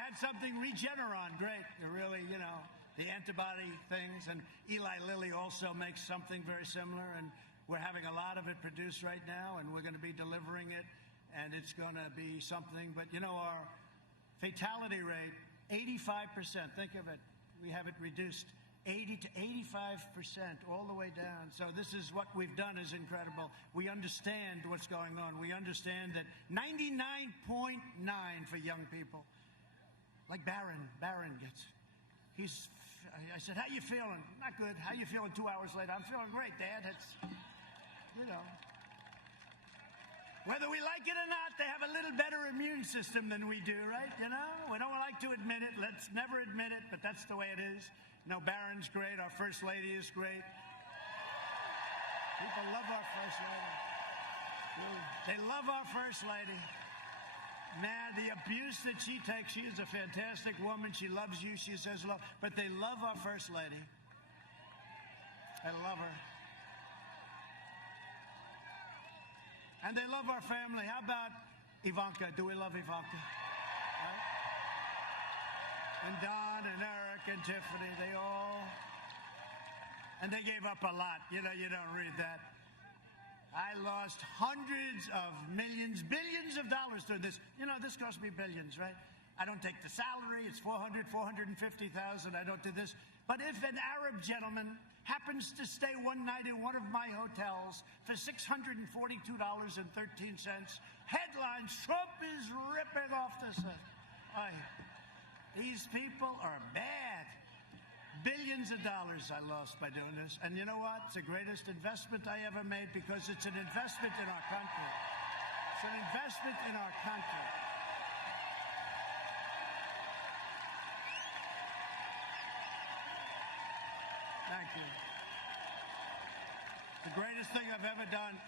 had something Regeneron, great. They're really, you know, the antibody things, and Eli Lilly also makes something very similar, and we're having a lot of it produced right now, and we're going to be delivering it, and it's going to be something. But, you know, our fatality rate, 85%, think of it. We have it reduced 80 to 85%, all the way down. So this is what we've done is incredible. We understand what's going on. We understand that 99.9 for young people. Like Barron gets, I said, how you feeling? Not good. How you feeling 2 hours later? I'm feeling great, Dad. It's, you know. Whether we like it or not, they have a little better immune system than we do, right? You know, we don't like to admit it. Let's never admit it, but that's the way it is. You know, Barron's great. Our First Lady is great. People love our First Lady. They love our First Lady. Man, the abuse that she takes, she is a fantastic woman. She loves you. She says love. But they love our First Lady. I love her. And they love our family. How about Ivanka? Do we love Ivanka? Right? And Don and Eric and Tiffany, they all. And they gave up a lot. You know, you don't read that. I lost hundreds of millions, billions of dollars through this. You know, this cost me billions, right? I don't take the salary. It's 400, 450,000. I don't do this. But if an Arab gentleman happens to stay one night in one of my hotels for $642.13, headlines, Trump is ripping off the set. These people are bad. Billions of dollars I lost by doing this. And you know what? It's the greatest investment I ever made because it's an investment in our country. It's an investment in our country. Thank you. The greatest thing I've ever done.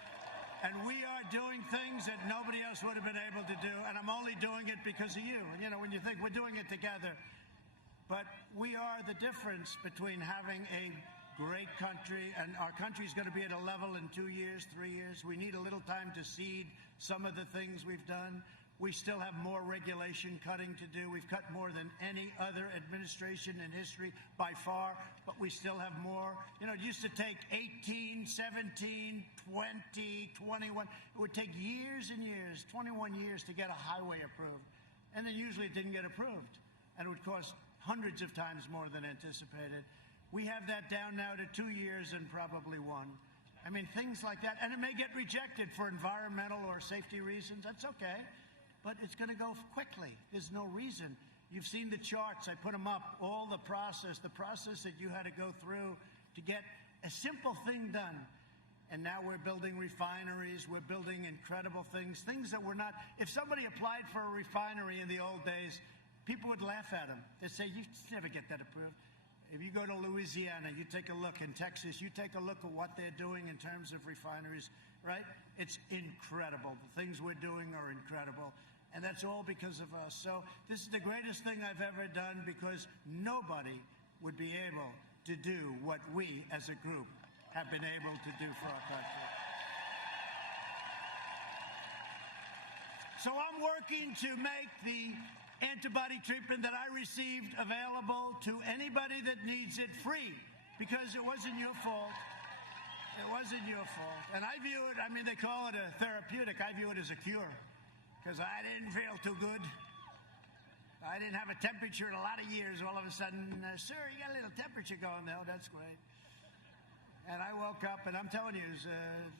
And we are doing things that nobody else would have been able to do. And I'm only doing it because of you. You know, when you think we're doing it together. But we are the difference between having a great country, and our country's going to be at a level in 2 years, 3 years. We need a little time to seed some of the things we've done. We still have more regulation cutting to do. We've cut more than any other administration in history by far, but we still have more. You know, it used to take 18, 17, 20, 21. It would take years and years, 21 years to get a highway approved. And then usually it didn't get approved. And it would cost hundreds of times more than anticipated. We have that down now to 2 years and probably 1. I mean, things like that. And it may get rejected for environmental or safety reasons. That's okay. But it's going to go quickly. There's no reason. You've seen the charts. I put them up. All the process that you had to go through to get a simple thing done. And now we're building refineries. We're building incredible things, things that were not. If somebody applied for a refinery in the old days, people would laugh at them. They'd say, you never get that approved. If you go to Louisiana, you take a look. In Texas, you take a look at what they're doing in terms of refineries, right? It's incredible. The things we're doing are incredible. And that's all because of us. So this is the greatest thing I've ever done because nobody would be able to do what we as a group have been able to do for our country. So I'm working to make the antibody treatment that I received available to anybody that needs it free because it wasn't your fault. It wasn't your fault. And I view it, I mean, they call it a therapeutic. I view it as a cure because I didn't feel too good. I didn't have a temperature in a lot of years. All of a sudden, sir, you got a little temperature going there. Oh, that's great. And I woke up, and I'm telling you, it was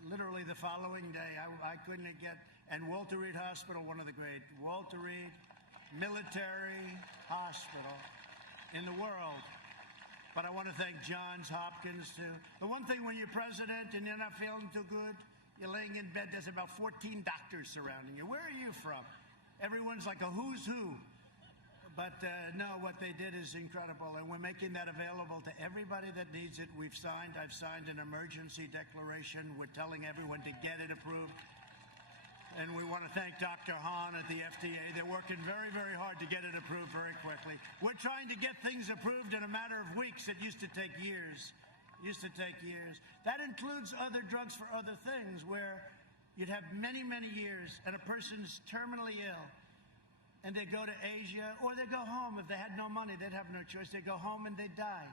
literally the following day. I couldn't get, and Walter Reed Hospital, one of the great, Walter Reed Military Hospital in the world. But I want to thank Johns Hopkins, too. The one thing when you're president and you're not feeling too good, you're laying in bed, there's about 14 doctors surrounding you. Where are you from? Everyone's like a who's who. But no, what they did is incredible, and we're making that available to everybody that needs it. I've signed an emergency declaration. We're telling everyone to get it approved. And we want to thank Dr. Hahn at the FDA. They're working very, very hard to get it approved very quickly. We're trying to get things approved in a matter of weeks. It used to take years. That includes other drugs for other things where you'd have many, many years and a person's terminally ill. And they go to Asia, or they go home. If they had no money, they'd have no choice. They go home and they die.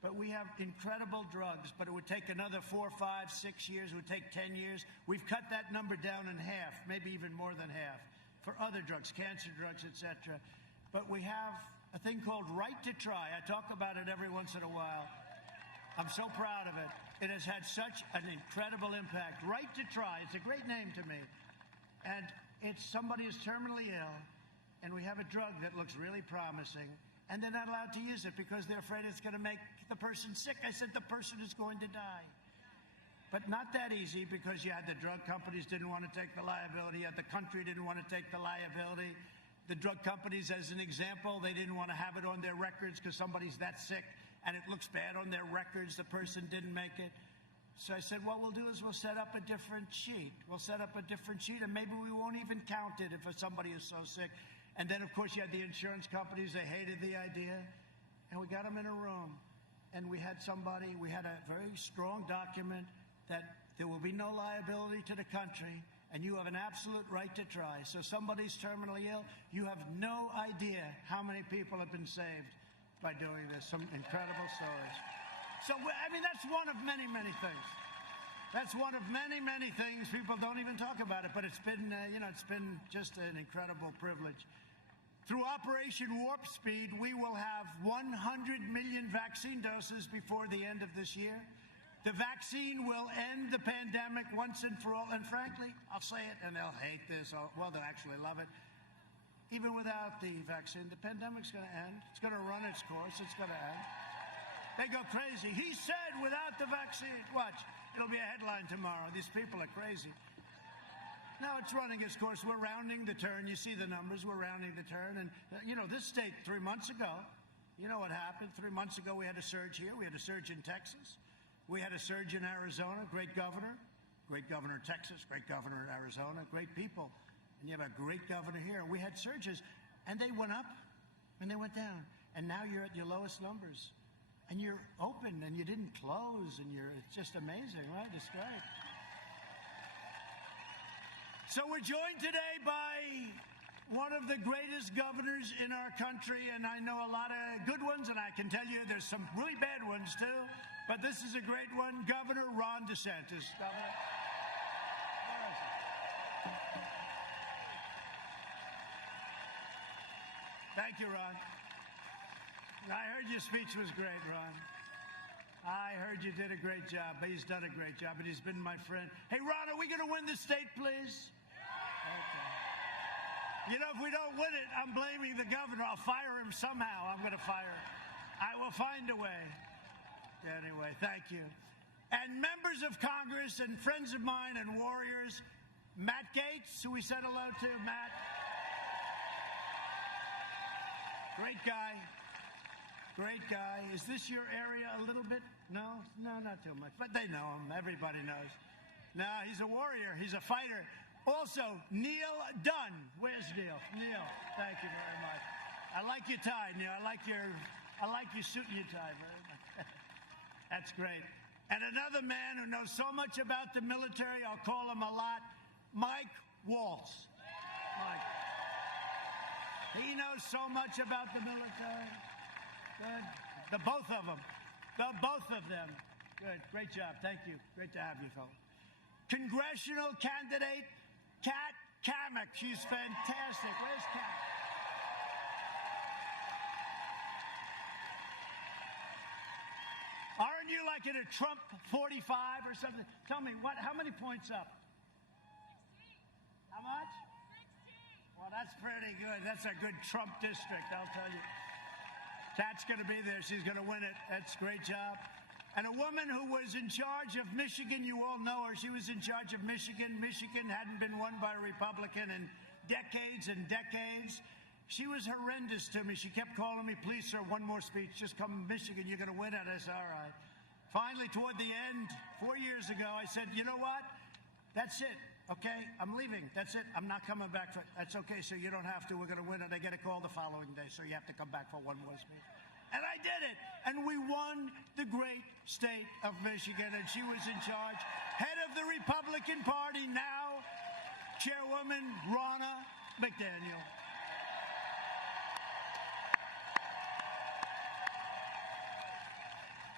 But we have incredible drugs, but it would take another 4, 5, 6 years. It would take 10 years. We've cut that number down in half, maybe even more than half, for other drugs, cancer drugs, etc. But we have a thing called Right to Try. I talk about it every once in a while. I'm so proud of it. It has had such an incredible impact. Right to Try. It's a great name to me. And it's somebody is terminally ill, and we have a drug that looks really promising, and they're not allowed to use it because they're afraid it's going to make the person sick. I said the person is going to die. But not that easy because you had the drug companies didn't want to take the liability, you had the country didn't want to take the liability. The drug companies, as an example, they didn't want to have it on their records because somebody's that sick and it looks bad on their records, the person didn't make it. So I said, what we'll do is we'll set up a different sheet. We'll set up a different sheet, and maybe we won't even count it if somebody is so sick. And then, of course, you had the insurance companies. They hated the idea. And we got them in a room. And we had a very strong document that there will be no liability to the country, and you have an absolute right to try. So somebody's terminally ill, you have no idea how many people have been saved by doing this. Some incredible stories. So, I mean, that's one of many, many things. That's one of many, many things. People don't even talk about it, but it's been, it's been just an incredible privilege. Through Operation Warp Speed, we will have 100 million vaccine doses before the end of this year. The vaccine will end the pandemic once and for all. And frankly, I'll say it, and they'll hate this. Well, they'll actually love it. Even without the vaccine, the pandemic's going to end. It's going to run its course. It's going to end. They go crazy. He said without the vaccine. Watch. It'll be a headline tomorrow. These people are crazy. No, it's running its course. We're rounding the turn. You see the numbers. We're rounding the turn. And, you know, this state 3 months ago, you know what happened? 3 months ago, we had a surge here. We had a surge in Texas. We had a surge in Arizona. Great governor. Great governor in Texas. Great governor in Arizona. Great people. And you have a great governor here. We had surges. And they went up and they went down. And now you're at your lowest numbers. And you're open and you didn't close. And it's just amazing, right? It's great. So we're joined today by one of the greatest governors in our country, and I know a lot of good ones, and I can tell you there's some really bad ones too, but this is a great one, Governor Ron DeSantis. Governor. Thank you, Ron. I heard your speech was great, Ron. I heard you did a great job. He's done a great job, and he's been my friend. Hey, Ron, are we going to win the state, please? Okay. You know, if we don't win it, I'm blaming the governor. I'll fire him somehow. I'm going to fire him. I will find a way. Anyway, thank you. And members of Congress and friends of mine and warriors, Matt Gaetz, who we said hello to. Matt. Great guy. Great guy. Is this your area a little bit? No, not too much. But they know him. Everybody knows. No, he's a warrior. He's a fighter. Also, Neil Dunn. Where's Neil? Neil, thank you very much. I like your tie, Neil. I like your suit and your tie very much. That's great. And another man who knows so much about the military, I'll call him a lot, Mike Waltz. Mike. He knows so much about the military. Good. The both of them. The both of them. Good. Great job. Thank you. Great to have you, fellow. Congressional candidate Kat Cammack. She's fantastic. Where's Kat? Aren't you like in a Trump 45 or something? Tell me, how many points up? 16. How much? 16. Well, that's pretty good. That's a good Trump district, I'll tell you. Kat's going to be there. She's going to win it. That's a great job. And a woman who was in charge of Michigan, you all know her. She was in charge of Michigan. Michigan hadn't been won by a Republican in decades and decades. She was horrendous to me. She kept calling me, please, sir, one more speech. Just come to Michigan. You're going to win it. I said, all right. Finally, toward the end, 4 years ago, I said, you know what? That's it. Okay, I'm leaving. That's it. I'm not coming back. That's okay, so you don't have to. We're going to win it. I get a call the following day, so you have to come back for one more speech. And I did it. And we won the great state of Michigan, and she was in charge. Head of the Republican Party now, Chairwoman Ronna McDaniel.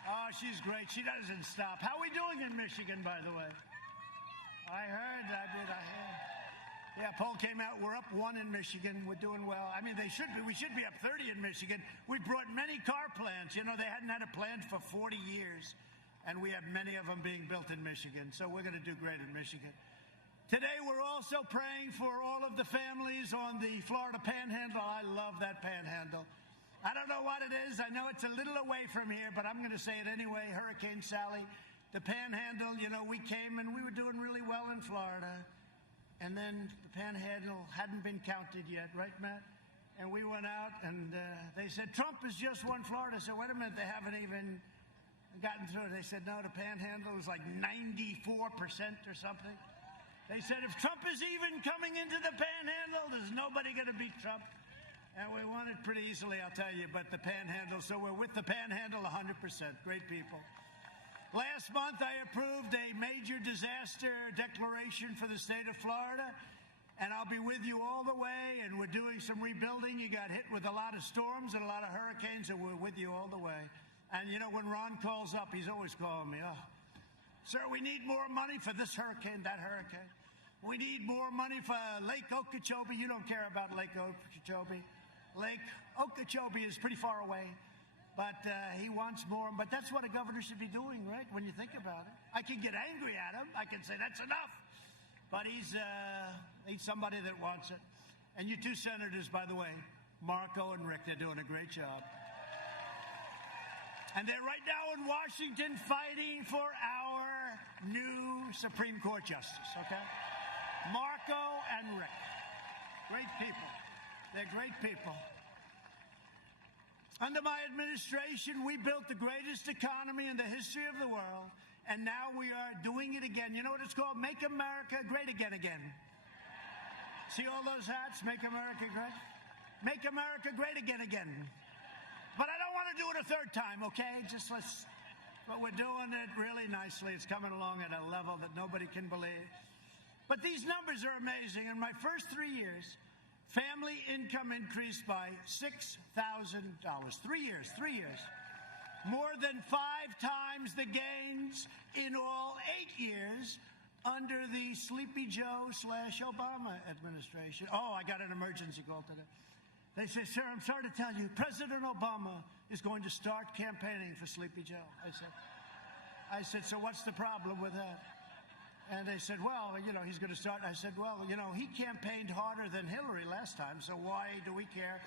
Oh, she's great. She doesn't stop. How are we doing in Michigan, by the way? I heard. Yeah, poll came out. We're up 1 in Michigan. We're doing well. I mean, we should be up 30 in Michigan. We brought many car plants. You know, they hadn't had a plant for 40 years, and we have many of them being built in Michigan. So we're going to do great in Michigan. Today, we're also praying for all of the families on the Florida Panhandle. I love that Panhandle. I don't know what it is. I know it's a little away from here, but I'm going to say it anyway. Hurricane Sally, the Panhandle, you know, we came and we were doing really well in Florida. And then the Panhandle hadn't been counted yet, right, Matt? And we went out and they said, Trump has just won Florida. So wait a minute, they haven't even gotten through it. They said, no, the Panhandle is like 94% or something. They said, if Trump is even coming into the Panhandle, there's nobody going to beat Trump. And we won it pretty easily, I'll tell you, but the Panhandle, so we're with the Panhandle 100%. Great people. Last month, I approved a major disaster declaration for the state of Florida, and I'll be with you all the way, and we're doing some rebuilding. You got hit with a lot of storms and a lot of hurricanes, and we're with you all the way. And, you know, when Ron calls up, he's always calling me, oh, sir, we need more money for this hurricane, that hurricane. We need more money for Lake Okeechobee. You don't care about Lake Okeechobee. Lake Okeechobee is pretty far away, but he wants more. But that's what a governor should be doing, right, when you think about it. I can get angry at him. I can say, that's enough. But he's somebody that wants it. And you two senators, by the way, Marco and Rick, they're doing a great job. And they're right now in Washington fighting for our new Supreme Court justice, okay? Marco and Rick. Great people. They're great people. Under my administration, we built the greatest economy in the history of the world, and now we are doing it again. You know what it's called? Make America Great Again again. See all those hats? Make America great? Make America great again again. But I don't want to do it a third time, okay? But we're doing it really nicely. It's coming along at a level that nobody can believe. But these numbers are amazing. In my first 3 years, family income increased by $6,000. 3 years. More than 5 times the gains in all 8 years under the Sleepy Joe / Obama administration. Oh, I got an emergency call today. They say, sir, I'm sorry to tell you, President Obama is going to start campaigning for Sleepy Joe. I said, so what's the problem with that? And they said, well, you know, he's going to start. I said, well, you know, he campaigned harder than Hillary last time, so why do we care?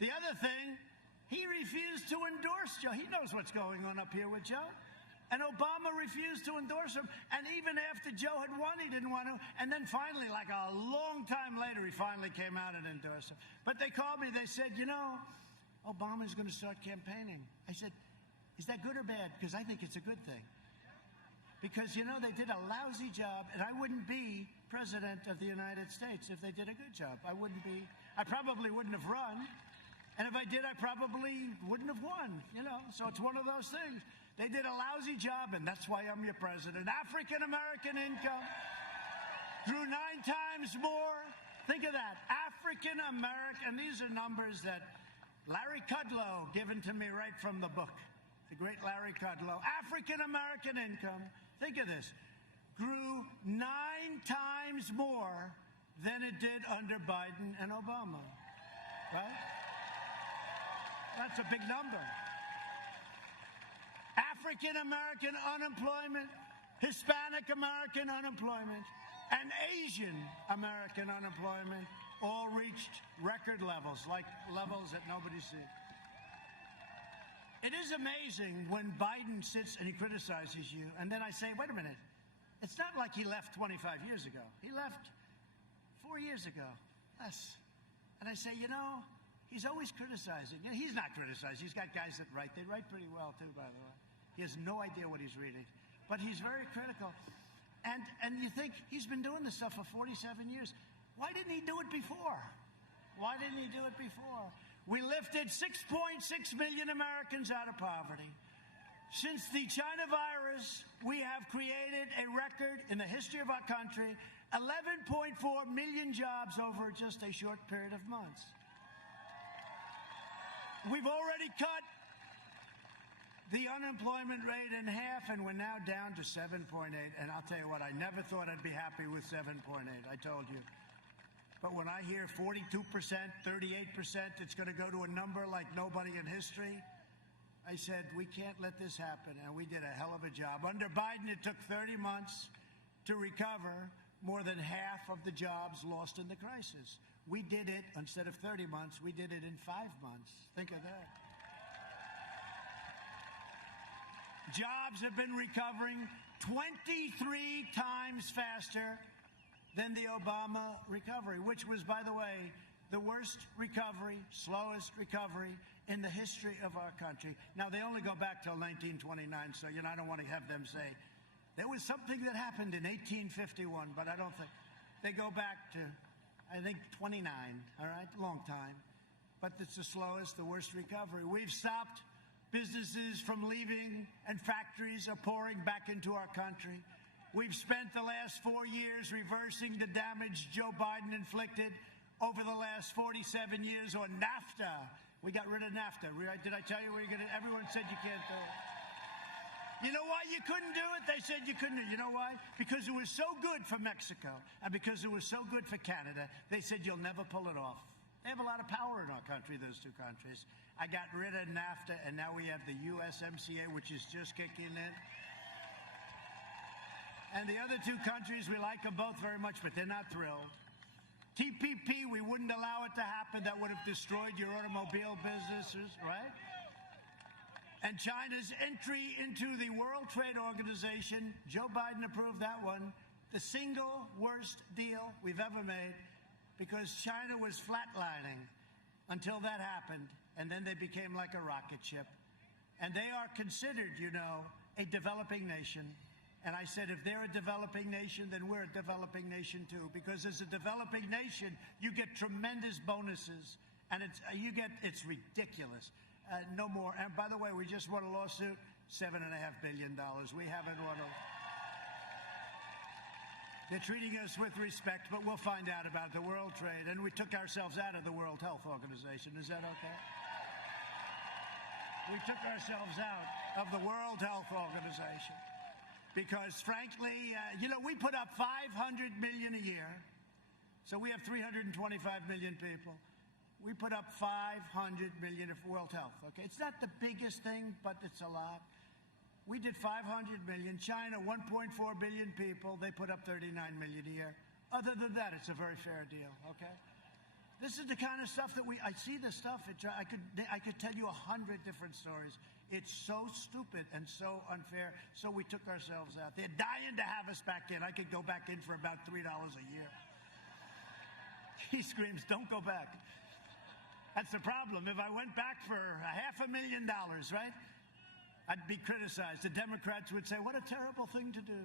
The other thing, he refused to endorse Joe. He knows what's going on up here with Joe. And Obama refused to endorse him. And even after Joe had won, he didn't want to. And then finally, like a long time later, he finally came out and endorsed him. But they called me. They said, you know, Obama's going to start campaigning. I said, is that good or bad? Because I think it's a good thing. Because, you know, they did a lousy job, and I wouldn't be president of the United States if they did a good job. I probably wouldn't have run. And if I did, I probably wouldn't have won, you know. So it's one of those things. They did a lousy job, and that's why I'm your president. African-American income grew 9 times more. Think of that. African-American, these are numbers that Larry Kudlow given to me right from the book. The great Larry Kudlow. African-American income, think of this, grew 9 times more than it did under Biden and Obama. Right? That's a big number. African-American unemployment, Hispanic-American unemployment, and Asian-American unemployment all reached record levels, like levels that nobody's seen. It is amazing when Biden sits and he criticizes you, and then I say, wait a minute, it's not like he left 25 years ago. He left 4 years ago, less. And I say, you know, he's always criticizing. You know, he's not criticizing. He's got guys that write. They write pretty well, too, by the way. He has no idea what he's reading. But he's very critical. And you think, he's been doing this stuff for 47 years. Why didn't he do it before? Why didn't he do it before? We lifted 6.6 million Americans out of poverty. Since the China virus, we have created a record in the history of our country, 11.4 million jobs over just a short period of months. We've already cut the unemployment rate in half, and we're now down to 7.8. And I'll tell you what, I never thought I'd be happy with 7.8. I told you. But when I hear 42%, 38%, it's going to go to a number like nobody in history, I said, we can't let this happen. And we did a hell of a job. Under Biden, it took 30 months to recover more than half of the jobs lost in the crisis. We did it, instead of 30 months, we did it in 5 months. Think of that. Jobs have been recovering 23 times faster than the Obama recovery, which was, by the way, the worst recovery, slowest recovery in the history of our country. Now, they only go back till 1929, so, you know, I don't want to have them say, there was something that happened in 1851, but I don't think. They go back to, I think, 29, all right, long time. But it's the slowest, the worst recovery. We've stopped businesses from leaving, and factories are pouring back into our country. We've spent the last 4 years reversing the damage Joe Biden inflicted over the last 47 years on NAFTA. We got rid of NAFTA. Did I tell you everyone said you can't do it. You know why you couldn't do it? They said you couldn't do it. You know why? Because it was so good for Mexico, and because it was so good for Canada, they said you'll never pull it off. They have a lot of power in our country, those two countries. I got rid of NAFTA, and now we have the USMCA, which is just kicking in. And the other two countries, we like them both very much, but they're not thrilled. TPP, we wouldn't allow it to happen. That would have destroyed your automobile businesses, right? And China's entry into the World Trade Organization, Joe Biden approved that one, the single worst deal we've ever made, because China was flatlining until that happened, and then they became like a rocket ship. And they are considered, you know, a developing nation. And I said, if they're a developing nation, then we're a developing nation too, because as a developing nation, you get tremendous bonuses, and it's ridiculous. No more. And by the way, we just won a lawsuit, $7.5 billion. We haven't won a... They're treating us with respect, but we'll find out about the World Trade. And we took ourselves out of the World Health Organization. Is that okay? We took ourselves out of the World Health Organization because, frankly, you know, we put up $500 million a year. So we have 325 million people. We put up $500 million for World Health, okay? It's not the biggest thing, but it's a lot. We did $500 million. China, 1.4 billion people. They put up 39 million a year. Other than that, it's a very fair deal, okay? This is the kind of stuff that I see the stuff. I could tell you 100 different stories. It's so stupid and so unfair, so we took ourselves out. They're dying to have us back in. I could go back in for about $3 a year. He screams, don't go back. That's the problem. If I went back for $500,000, right, I'd be criticized. The Democrats would say, what a terrible thing to do.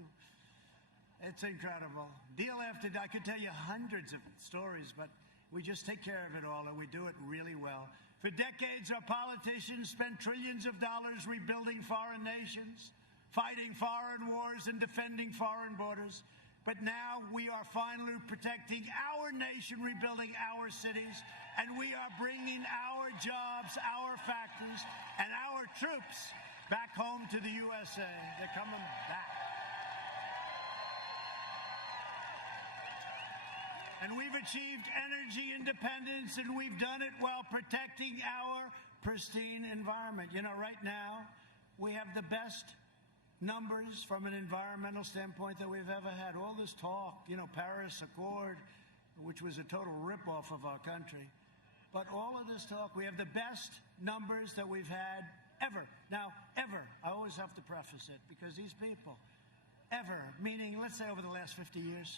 It's incredible. Deal after deal. I could tell you hundreds of stories, but we just take care of it all, and we do it really well. For decades, our politicians spent trillions of dollars rebuilding foreign nations, fighting foreign wars, and defending foreign borders. But now we are finally protecting our nation, rebuilding our cities, and we are bringing our jobs, our factories, and our troops back home to the USA. They're coming back. And we've achieved energy independence, and we've done it while protecting our pristine environment. You know, right now, we have the best numbers from an environmental standpoint that we've ever had. All this talk, you know, Paris Accord, which was a total ripoff of our country. But all of this talk, we have the best numbers that we've had ever. Now, ever, I always have to preface it, because these people, ever, meaning, let's say over the last 50 years,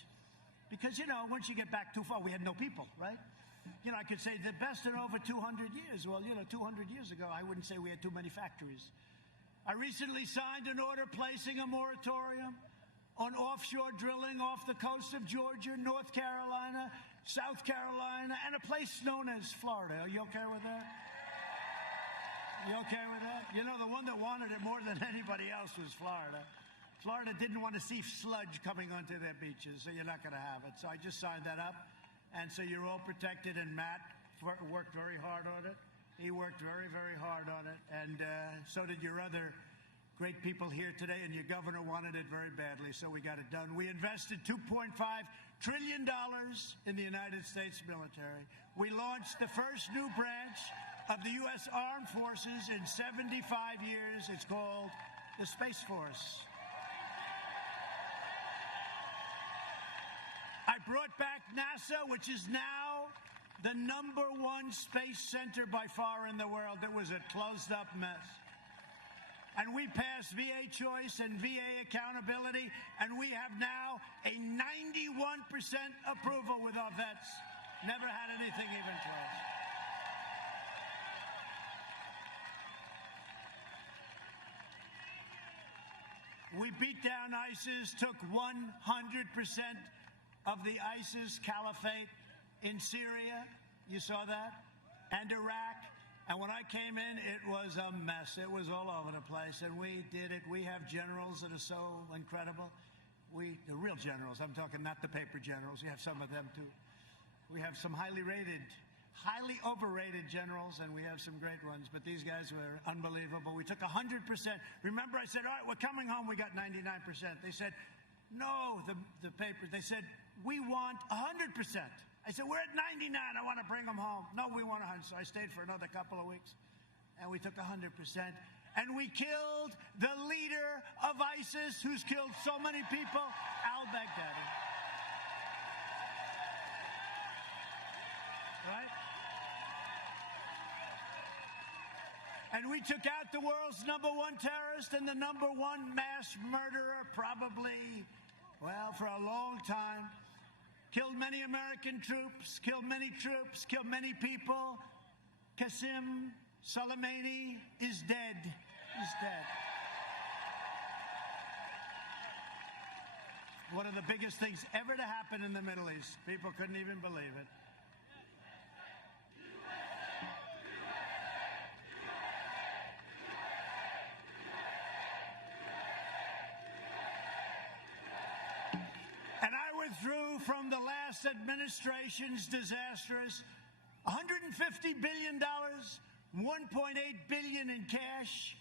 because, you know, once you get back too far, we had no people, right? You know, I could say the best in over 200 years. Well, you know, 200 years ago, I wouldn't say we had too many factories. I recently signed an order placing a moratorium on offshore drilling off the coast of Georgia, North Carolina, South Carolina, and a place known as Florida. Are you okay with that? You okay with that? You know, the one that wanted it more than anybody else was Florida. Florida didn't want to see sludge coming onto their beaches, so you're not going to have it. So I just signed that up, and so you're all protected, and Matt worked very hard on it. He worked very, very hard on it, and so did your other great people here today, and your governor wanted it very badly, so we got it done. We invested $2.5 trillion in the United States military. We launched the first new branch of the U.S. Armed Forces in 75 years. It's called the Space Force. I brought back NASA, which is now the #1 space center by far in the world. It was a closed-up mess. And we passed VA choice and VA accountability, and we have now a 91% approval with our vets. Never had anything even close. We beat down ISIS, took 100% of the ISIS caliphate in Syria, you saw that, and Iraq. And when I came in, it was a mess. It was all over the place, and we did it. We have generals that are so incredible. The real generals, I'm talking not the paper generals. We have some of them, too. We have some highly overrated generals, and we have some great ones, but these guys were unbelievable. We took 100%. Remember, I said, all right, we're coming home. We got 99%. They said, no, the paper. They said, we want 100%. I said, we're at 99. I want to bring them home. No, we want 100. So I stayed for another couple of weeks, and we took 100%. And we killed the leader of ISIS, who's killed so many people, al-Baghdadi. Right? And we took out the world's #1 terrorist and the #1 mass murderer, probably, well, for a long time. Killed many American troops, killed many troops, killed many people. Qasem Soleimani is dead. He's dead. One of the biggest things ever to happen in the Middle East. People couldn't even believe it. And I withdrew from the last administration's disastrous $150 billion, $1.8 billion in cash,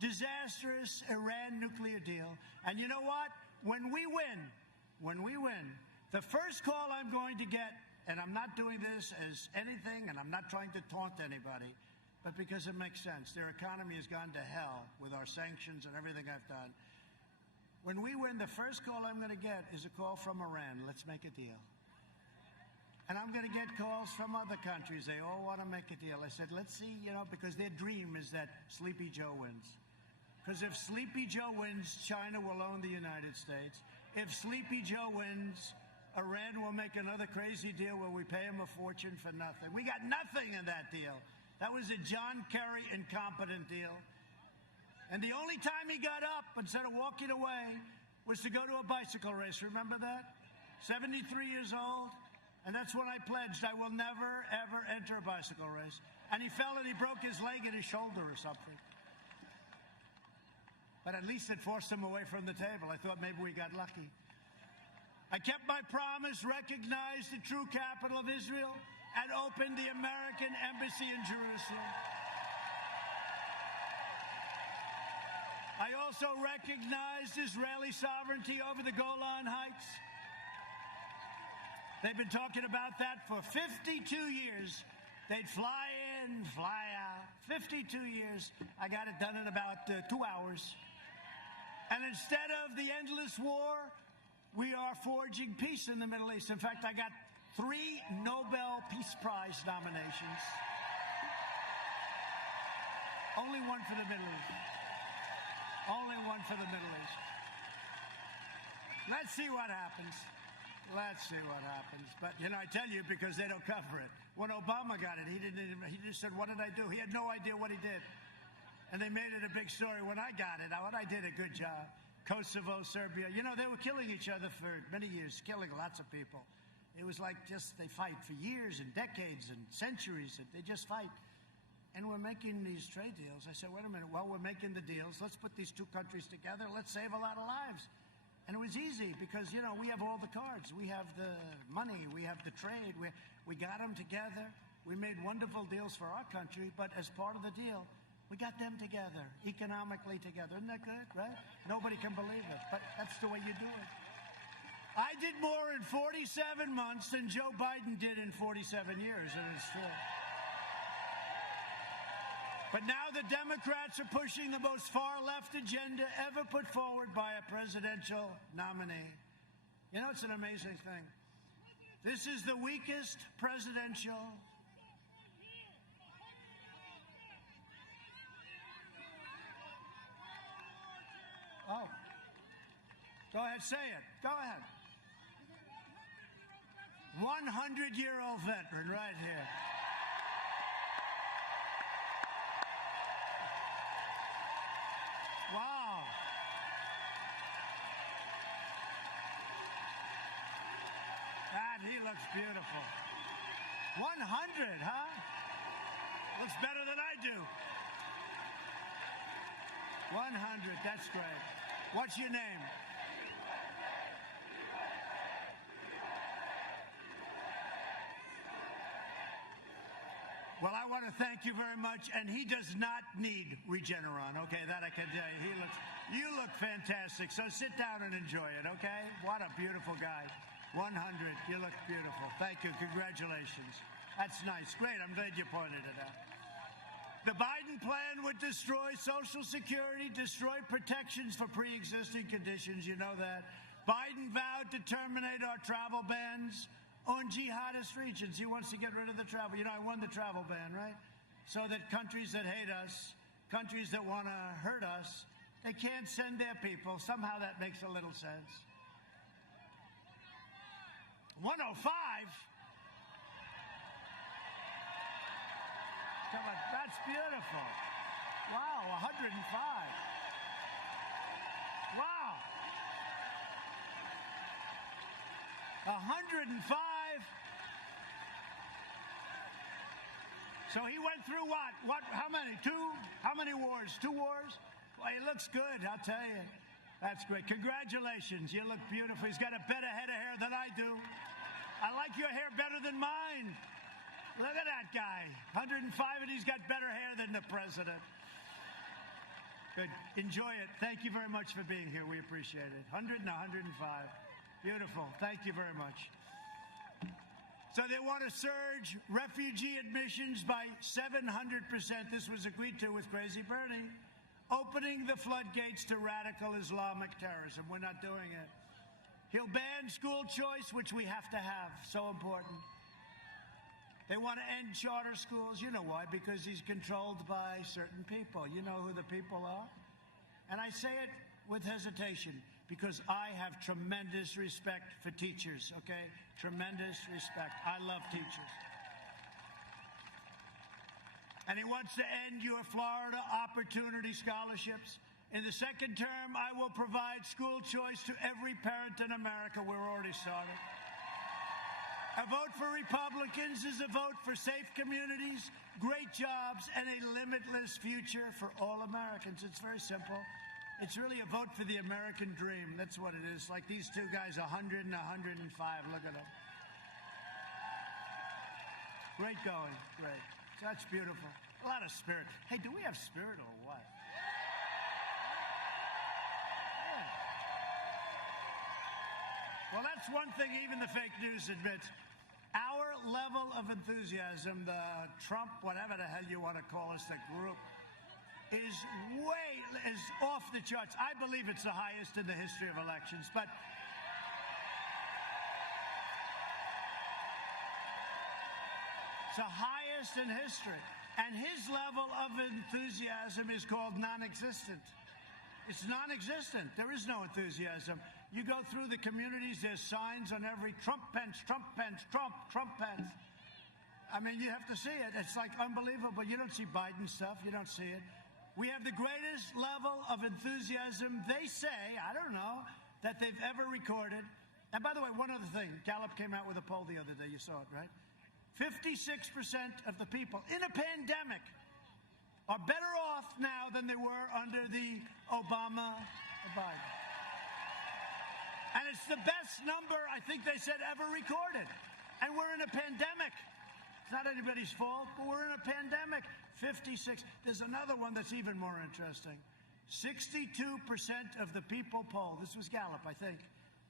disastrous Iran nuclear deal. And you know what? When we win, the first call I'm going to get, and I'm not doing this as anything, and I'm not trying to taunt anybody, but because it makes sense. Their economy has gone to hell with our sanctions and everything I've done. When we win, the first call I'm going to get is a call from Iran. Let's make a deal. And I'm going to get calls from other countries. They all want to make a deal. I said, let's see, because their dream is that Sleepy Joe wins. Because if Sleepy Joe wins, China will own the United States. If Sleepy Joe wins, Iran will make another crazy deal where we pay him a fortune for nothing. We got nothing in that deal. That was a John Kerry incompetent deal. And the only time he got up, instead of walking away, was to go to a bicycle race. Remember that? 73 years old. And that's when I pledged I will never, ever enter a bicycle race. And he fell and he broke his leg and his shoulder or something. But at least it forced him away from the table. I thought maybe we got lucky. I kept my promise, recognized the true capital of Israel, and opened the American embassy in Jerusalem. I also recognized Israeli sovereignty over the Golan Heights. They've been talking about that for 52 years. They'd fly in, fly out. 52 years. I got it done in about 2 hours. And instead of the endless war, we are forging peace in the Middle East. In fact, I got 3 Nobel Peace Prize nominations. Only one for the Middle East. Only one for the Middle East. Let's see what happens. Let's see what happens. But, I tell you, because they don't cover it. When Obama got it, he just said, what did I do? He had no idea what he did. And they made it a big story. When I got it, I did a good job. Kosovo, Serbia, they were killing each other for many years, killing lots of people. It was like they fight for years and decades and centuries. They just fight. And we're making these trade deals. I said, wait a minute. Well, we're making the deals. Let's put these 2 countries together. Let's save a lot of lives. And it was easy because, we have all the cards. We have the money. We have the trade. We got them together. We made wonderful deals for our country. But as part of the deal, we got them together, economically together. Isn't that good, right? Nobody can believe it. But that's the way you do it. I did more in 47 months than Joe Biden did in 47 years. And it's true. But now the Democrats are pushing the most far-left agenda ever put forward by a presidential nominee. It's an amazing thing. This is the weakest presidential. Oh. Go ahead, say it. Go ahead. 100-year-old veteran right here. Wow. He looks beautiful. 100, huh? Looks better than I do. 100, that's great. What's your name? Well, I want to thank you very much, and he does not need Regeneron, okay? That I can tell you. You look fantastic, so sit down and enjoy it, okay? What a beautiful guy. 100. You look beautiful. Thank you. Congratulations. That's nice. Great. I'm glad you pointed it out. The Biden plan would destroy Social Security, destroy protections for pre-existing conditions. You know that. Biden vowed to terminate our travel bans on jihadist regions. He wants to get rid of the travel. You know, I won the travel ban, right? So that countries that hate us, countries that want to hurt us, they can't send their people. Somehow that makes a little sense. 105? Come on, that's beautiful. Wow, 105. Wow. 105. So he went through what? How many? How many wars? 2 wars? Well, he looks good, I'll tell you. That's great. Congratulations. You look beautiful. He's got a better head of hair than I do. I like your hair better than mine. Look at that guy. 105, and he's got better hair than the president. Good. Enjoy it. Thank you very much for being here. We appreciate it. 100 and 105. Beautiful. Thank you very much. So they want to surge refugee admissions by 700%. This was agreed to with Crazy Bernie. Opening the floodgates to radical Islamic terrorism. We're not doing it. He'll ban school choice, which we have to have. So important. They want to end charter schools. You know why? Because he's controlled by certain people. You know who the people are? And I say it with hesitation because I have tremendous respect for teachers, okay? Tremendous respect. I love teachers. And he wants to end your Florida Opportunity Scholarships. In the second term, I will provide school choice to every parent in America. We're already started. A vote for Republicans is a vote for safe communities, great jobs, and a limitless future for all Americans. It's very simple. It's really a vote for the American dream. That's what it is. Like these two guys, 100 and 105. Look at them. Great going. Great. That's beautiful. A lot of spirit. Hey, do we have spirit or what? Yeah. Well, that's one thing even the fake news admits. Our level of enthusiasm, the Trump, whatever the hell you want to call us, the group, is off the charts. I believe it's the highest in the history of elections, but it's the highest in history. And his level of enthusiasm is called non-existent. It's non-existent. There is no enthusiasm. You go through the communities, there's signs on every Trump bench, Trump bench, Trump bench. I mean, you have to see it. It's like unbelievable. You don't see Biden stuff. You don't see it. We have the greatest level of enthusiasm, they say, I don't know, that they've ever recorded. And by the way, one other thing. Gallup came out with a poll the other day. You saw it, right? 56% of the people in a pandemic are better off now than they were under the Obama or Biden. And it's the best number, I think they said, ever recorded. And we're in a pandemic. It's not anybody's fault, but we're in a pandemic. 56. There's another one that's even more interesting. 62% of the people polled, this was Gallup, I think,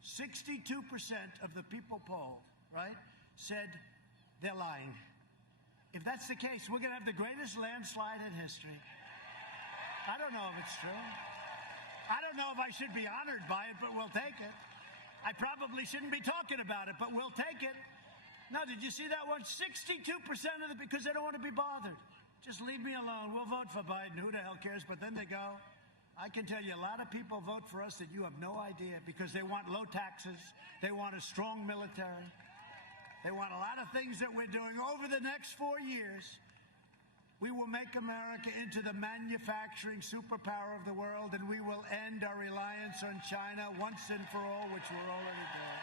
62% of the people polled, right, said they're lying. If that's the case, we're going to have the greatest landslide in history. I don't know if it's true. I don't know if I should be honored by it, but we'll take it. I probably shouldn't be talking about it, but we'll take it. No, did you see that one? 62% of the, because they don't want to be bothered. Just leave me alone. We'll vote for Biden. Who the hell cares? But then they go. I can tell you a lot of people vote for us that you have no idea because they want low taxes. They want a strong military. They want a lot of things that we're doing. Over the next 4 years, we will make America into the manufacturing superpower of the world, and we will end our reliance on China once and for all, which we're already doing.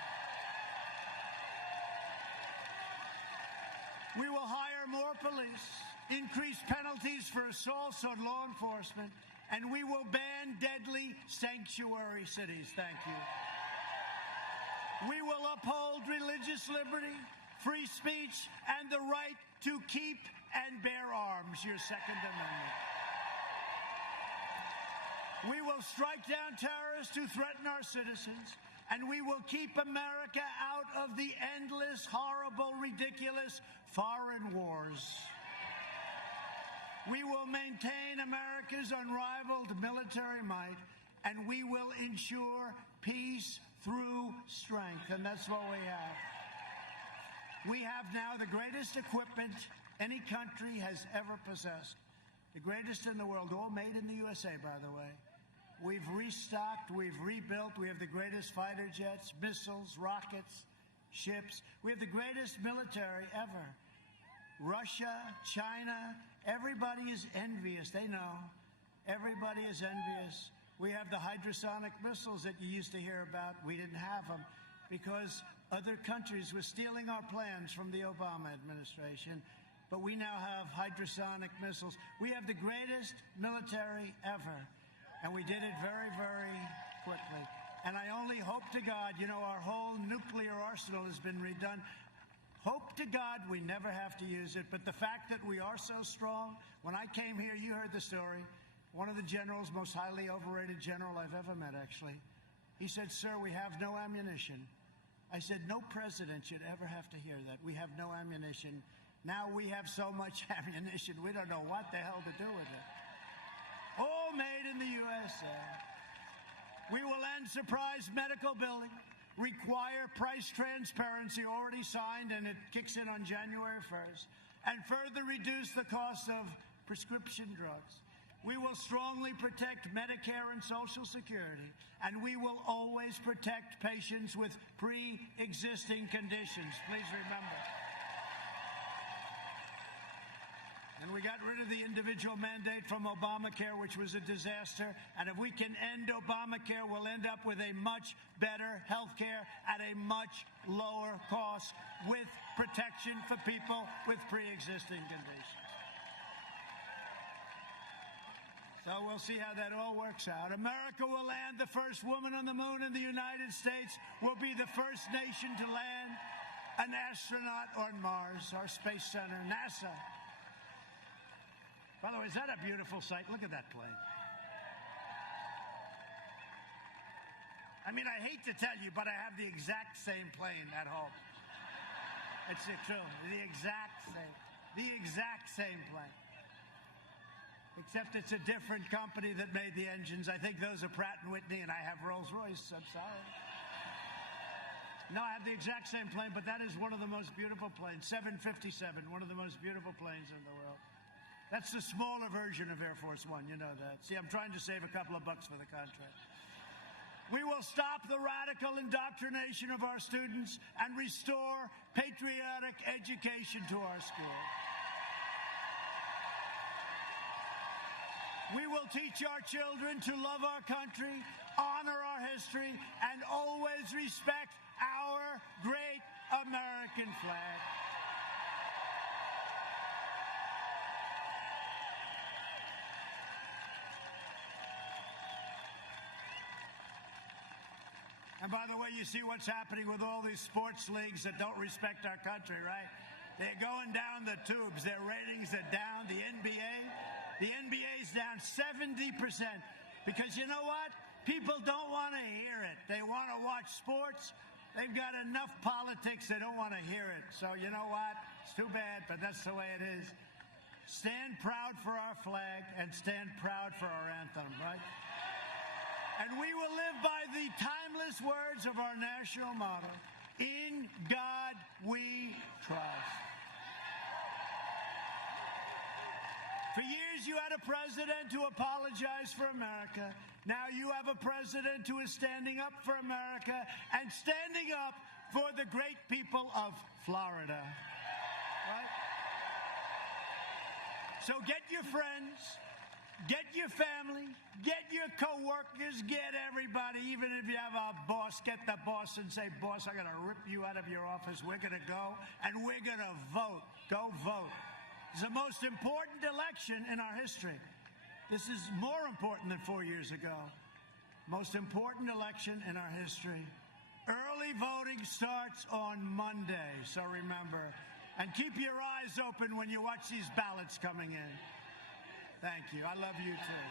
We will hire more police, increase penalties for assaults on law enforcement, and we will ban deadly sanctuary cities. Thank you. We will uphold religious liberty, free speech, and the right to keep and bear arms, your Second Amendment. We will strike down terrorists who threaten our citizens, And we will keep America out of the endless, horrible, ridiculous foreign wars. We will maintain America's unrivaled military might, and we will ensure peace through strength. And that's what we have. We have now the greatest equipment any country has ever possessed. The greatest in the world, all made in the USA, by the way. We've restocked, we've rebuilt, we have the greatest fighter jets, missiles, rockets, ships. We have the greatest military ever. Russia, China, everybody is envious. They know. Everybody is envious. We have the hypersonic missiles that you used to hear about. We didn't have them because other countries were stealing our plans from the Obama administration. But we now have hypersonic missiles. We have the greatest military ever. And we did it very, very quickly. And I only hope to God, you know, our whole nuclear arsenal has been redone. Hope to God we never have to use it. But the fact that we are so strong, when I came here, you heard the story. One of the generals, most highly overrated general I've ever met, actually. He said, "Sir, we have no ammunition." I said, "No president should ever have to hear that. We have no ammunition." Now we have so much ammunition, we don't know what the hell to do with it. All made in the USA. We will end surprise medical billing, require price transparency already signed, and it kicks in on January 1st, and further reduce the cost of prescription drugs. We will strongly protect Medicare and Social Security, and we will always protect patients with pre-existing conditions. Please remember. And we got rid of the individual mandate from Obamacare, which was a disaster. And if we can end Obamacare, we'll end up with a much better health care at a much lower cost with protection for people with pre-existing conditions. So we'll see how that all works out. America will land the first woman on the moon, and the United States will be the first nation to land an astronaut on Mars, our space center, NASA. By the way, is that a beautiful sight? Look at that plane. I mean, I hate to tell you, but I have the exact same plane at home. It's true. The exact same. The exact same plane. Except it's a different company that made the engines. I think those are Pratt & Whitney, and I have Rolls-Royce. I'm sorry. No, I have the exact same plane, but that is one of the most beautiful planes. 757, one of the most beautiful planes in the world. That's the smaller version of Air Force One, you know that. See, I'm trying to save a couple of bucks for the contract. We will stop the radical indoctrination of our students and restore patriotic education to our schools. We will teach our children to love our country, honor our history, and always respect our great American flag. And by the way, you see what's happening with all these sports leagues that don't respect our country, right? They're going down the tubes. Their ratings are down. The NBA's down 70%. Because you know what? People don't want to hear it. They want to watch sports. They've got enough politics. They don't want to hear it. So you know what? It's too bad, but that's the way it is. Stand proud for our flag and stand proud for our anthem, right? And we will live by the timeless words of our national motto, "In God we trust." For years you had a president who apologized for America. Now you have a president who is standing up for America and standing up for the great people of Florida. Right? So get your friends, get your family, get your co-workers, get everybody. Even if you have a boss, get the boss and say, "Boss, I'm going to rip you out of your office. We're going to go and we're going to vote." Go vote. It's the most important election in our history. This is more important than 4 years ago. Most important election in our history. Early voting starts on Monday, so remember. And keep your eyes open when you watch these ballots coming in. Thank you. I love you too.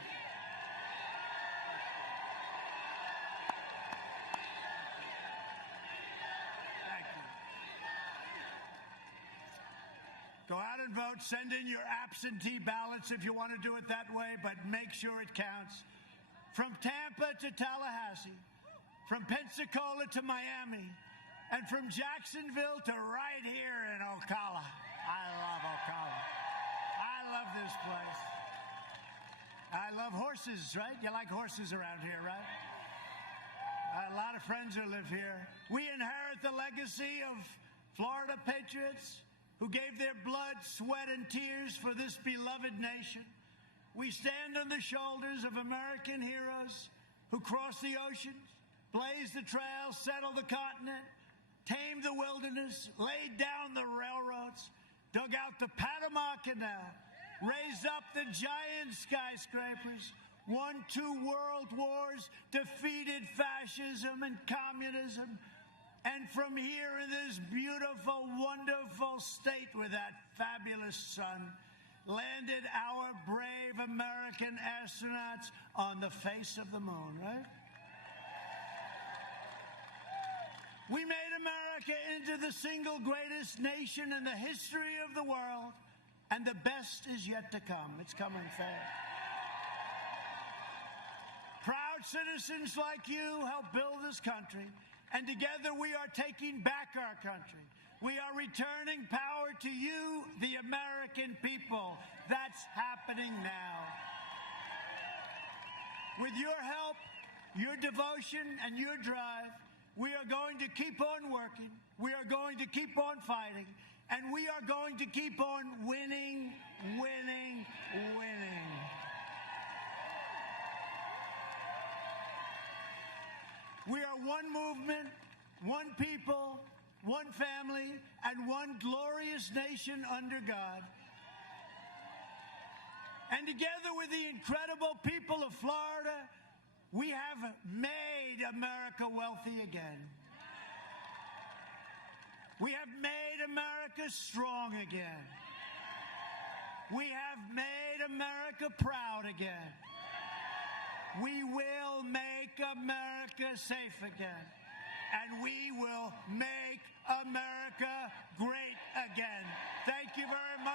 out and vote. Send in your absentee ballots if you want to do it that way, but make sure it counts. From Tampa to Tallahassee, from Pensacola to Miami, and from Jacksonville to right here in Ocala. I love Ocala. I love this place. I love horses, right? You like horses around here, right? A lot of friends who live here. We inherit the legacy of Florida patriots who gave their blood, sweat, and tears for this beloved nation. We stand on the shoulders of American heroes who crossed the oceans, blazed the trails, settled the continent, tamed the wilderness, laid down the railroads, dug out the Panama Canal, raised up the giant skyscrapers, won 2 world wars, defeated fascism and communism, and from here in this beautiful, wonderful state with that fabulous sun, landed our brave American astronauts on the face of the moon, right? We made America into the single greatest nation in the history of the world, and the best is yet to come. It's coming fast. Proud citizens like you help build this country, and together we are taking back our country. We are returning power to you, the American people. That's happening now. With your help, your devotion, and your drive, we are going to keep on working. We are going to keep on fighting. And we are going to keep on winning, winning, winning. We are one movement, one people, one family, and one glorious nation under God. And together with the incredible people of Florida, we have made America wealthy again. We have made America strong again. We have made America proud again. We will make America safe again. And we will make America great again. Thank you very much.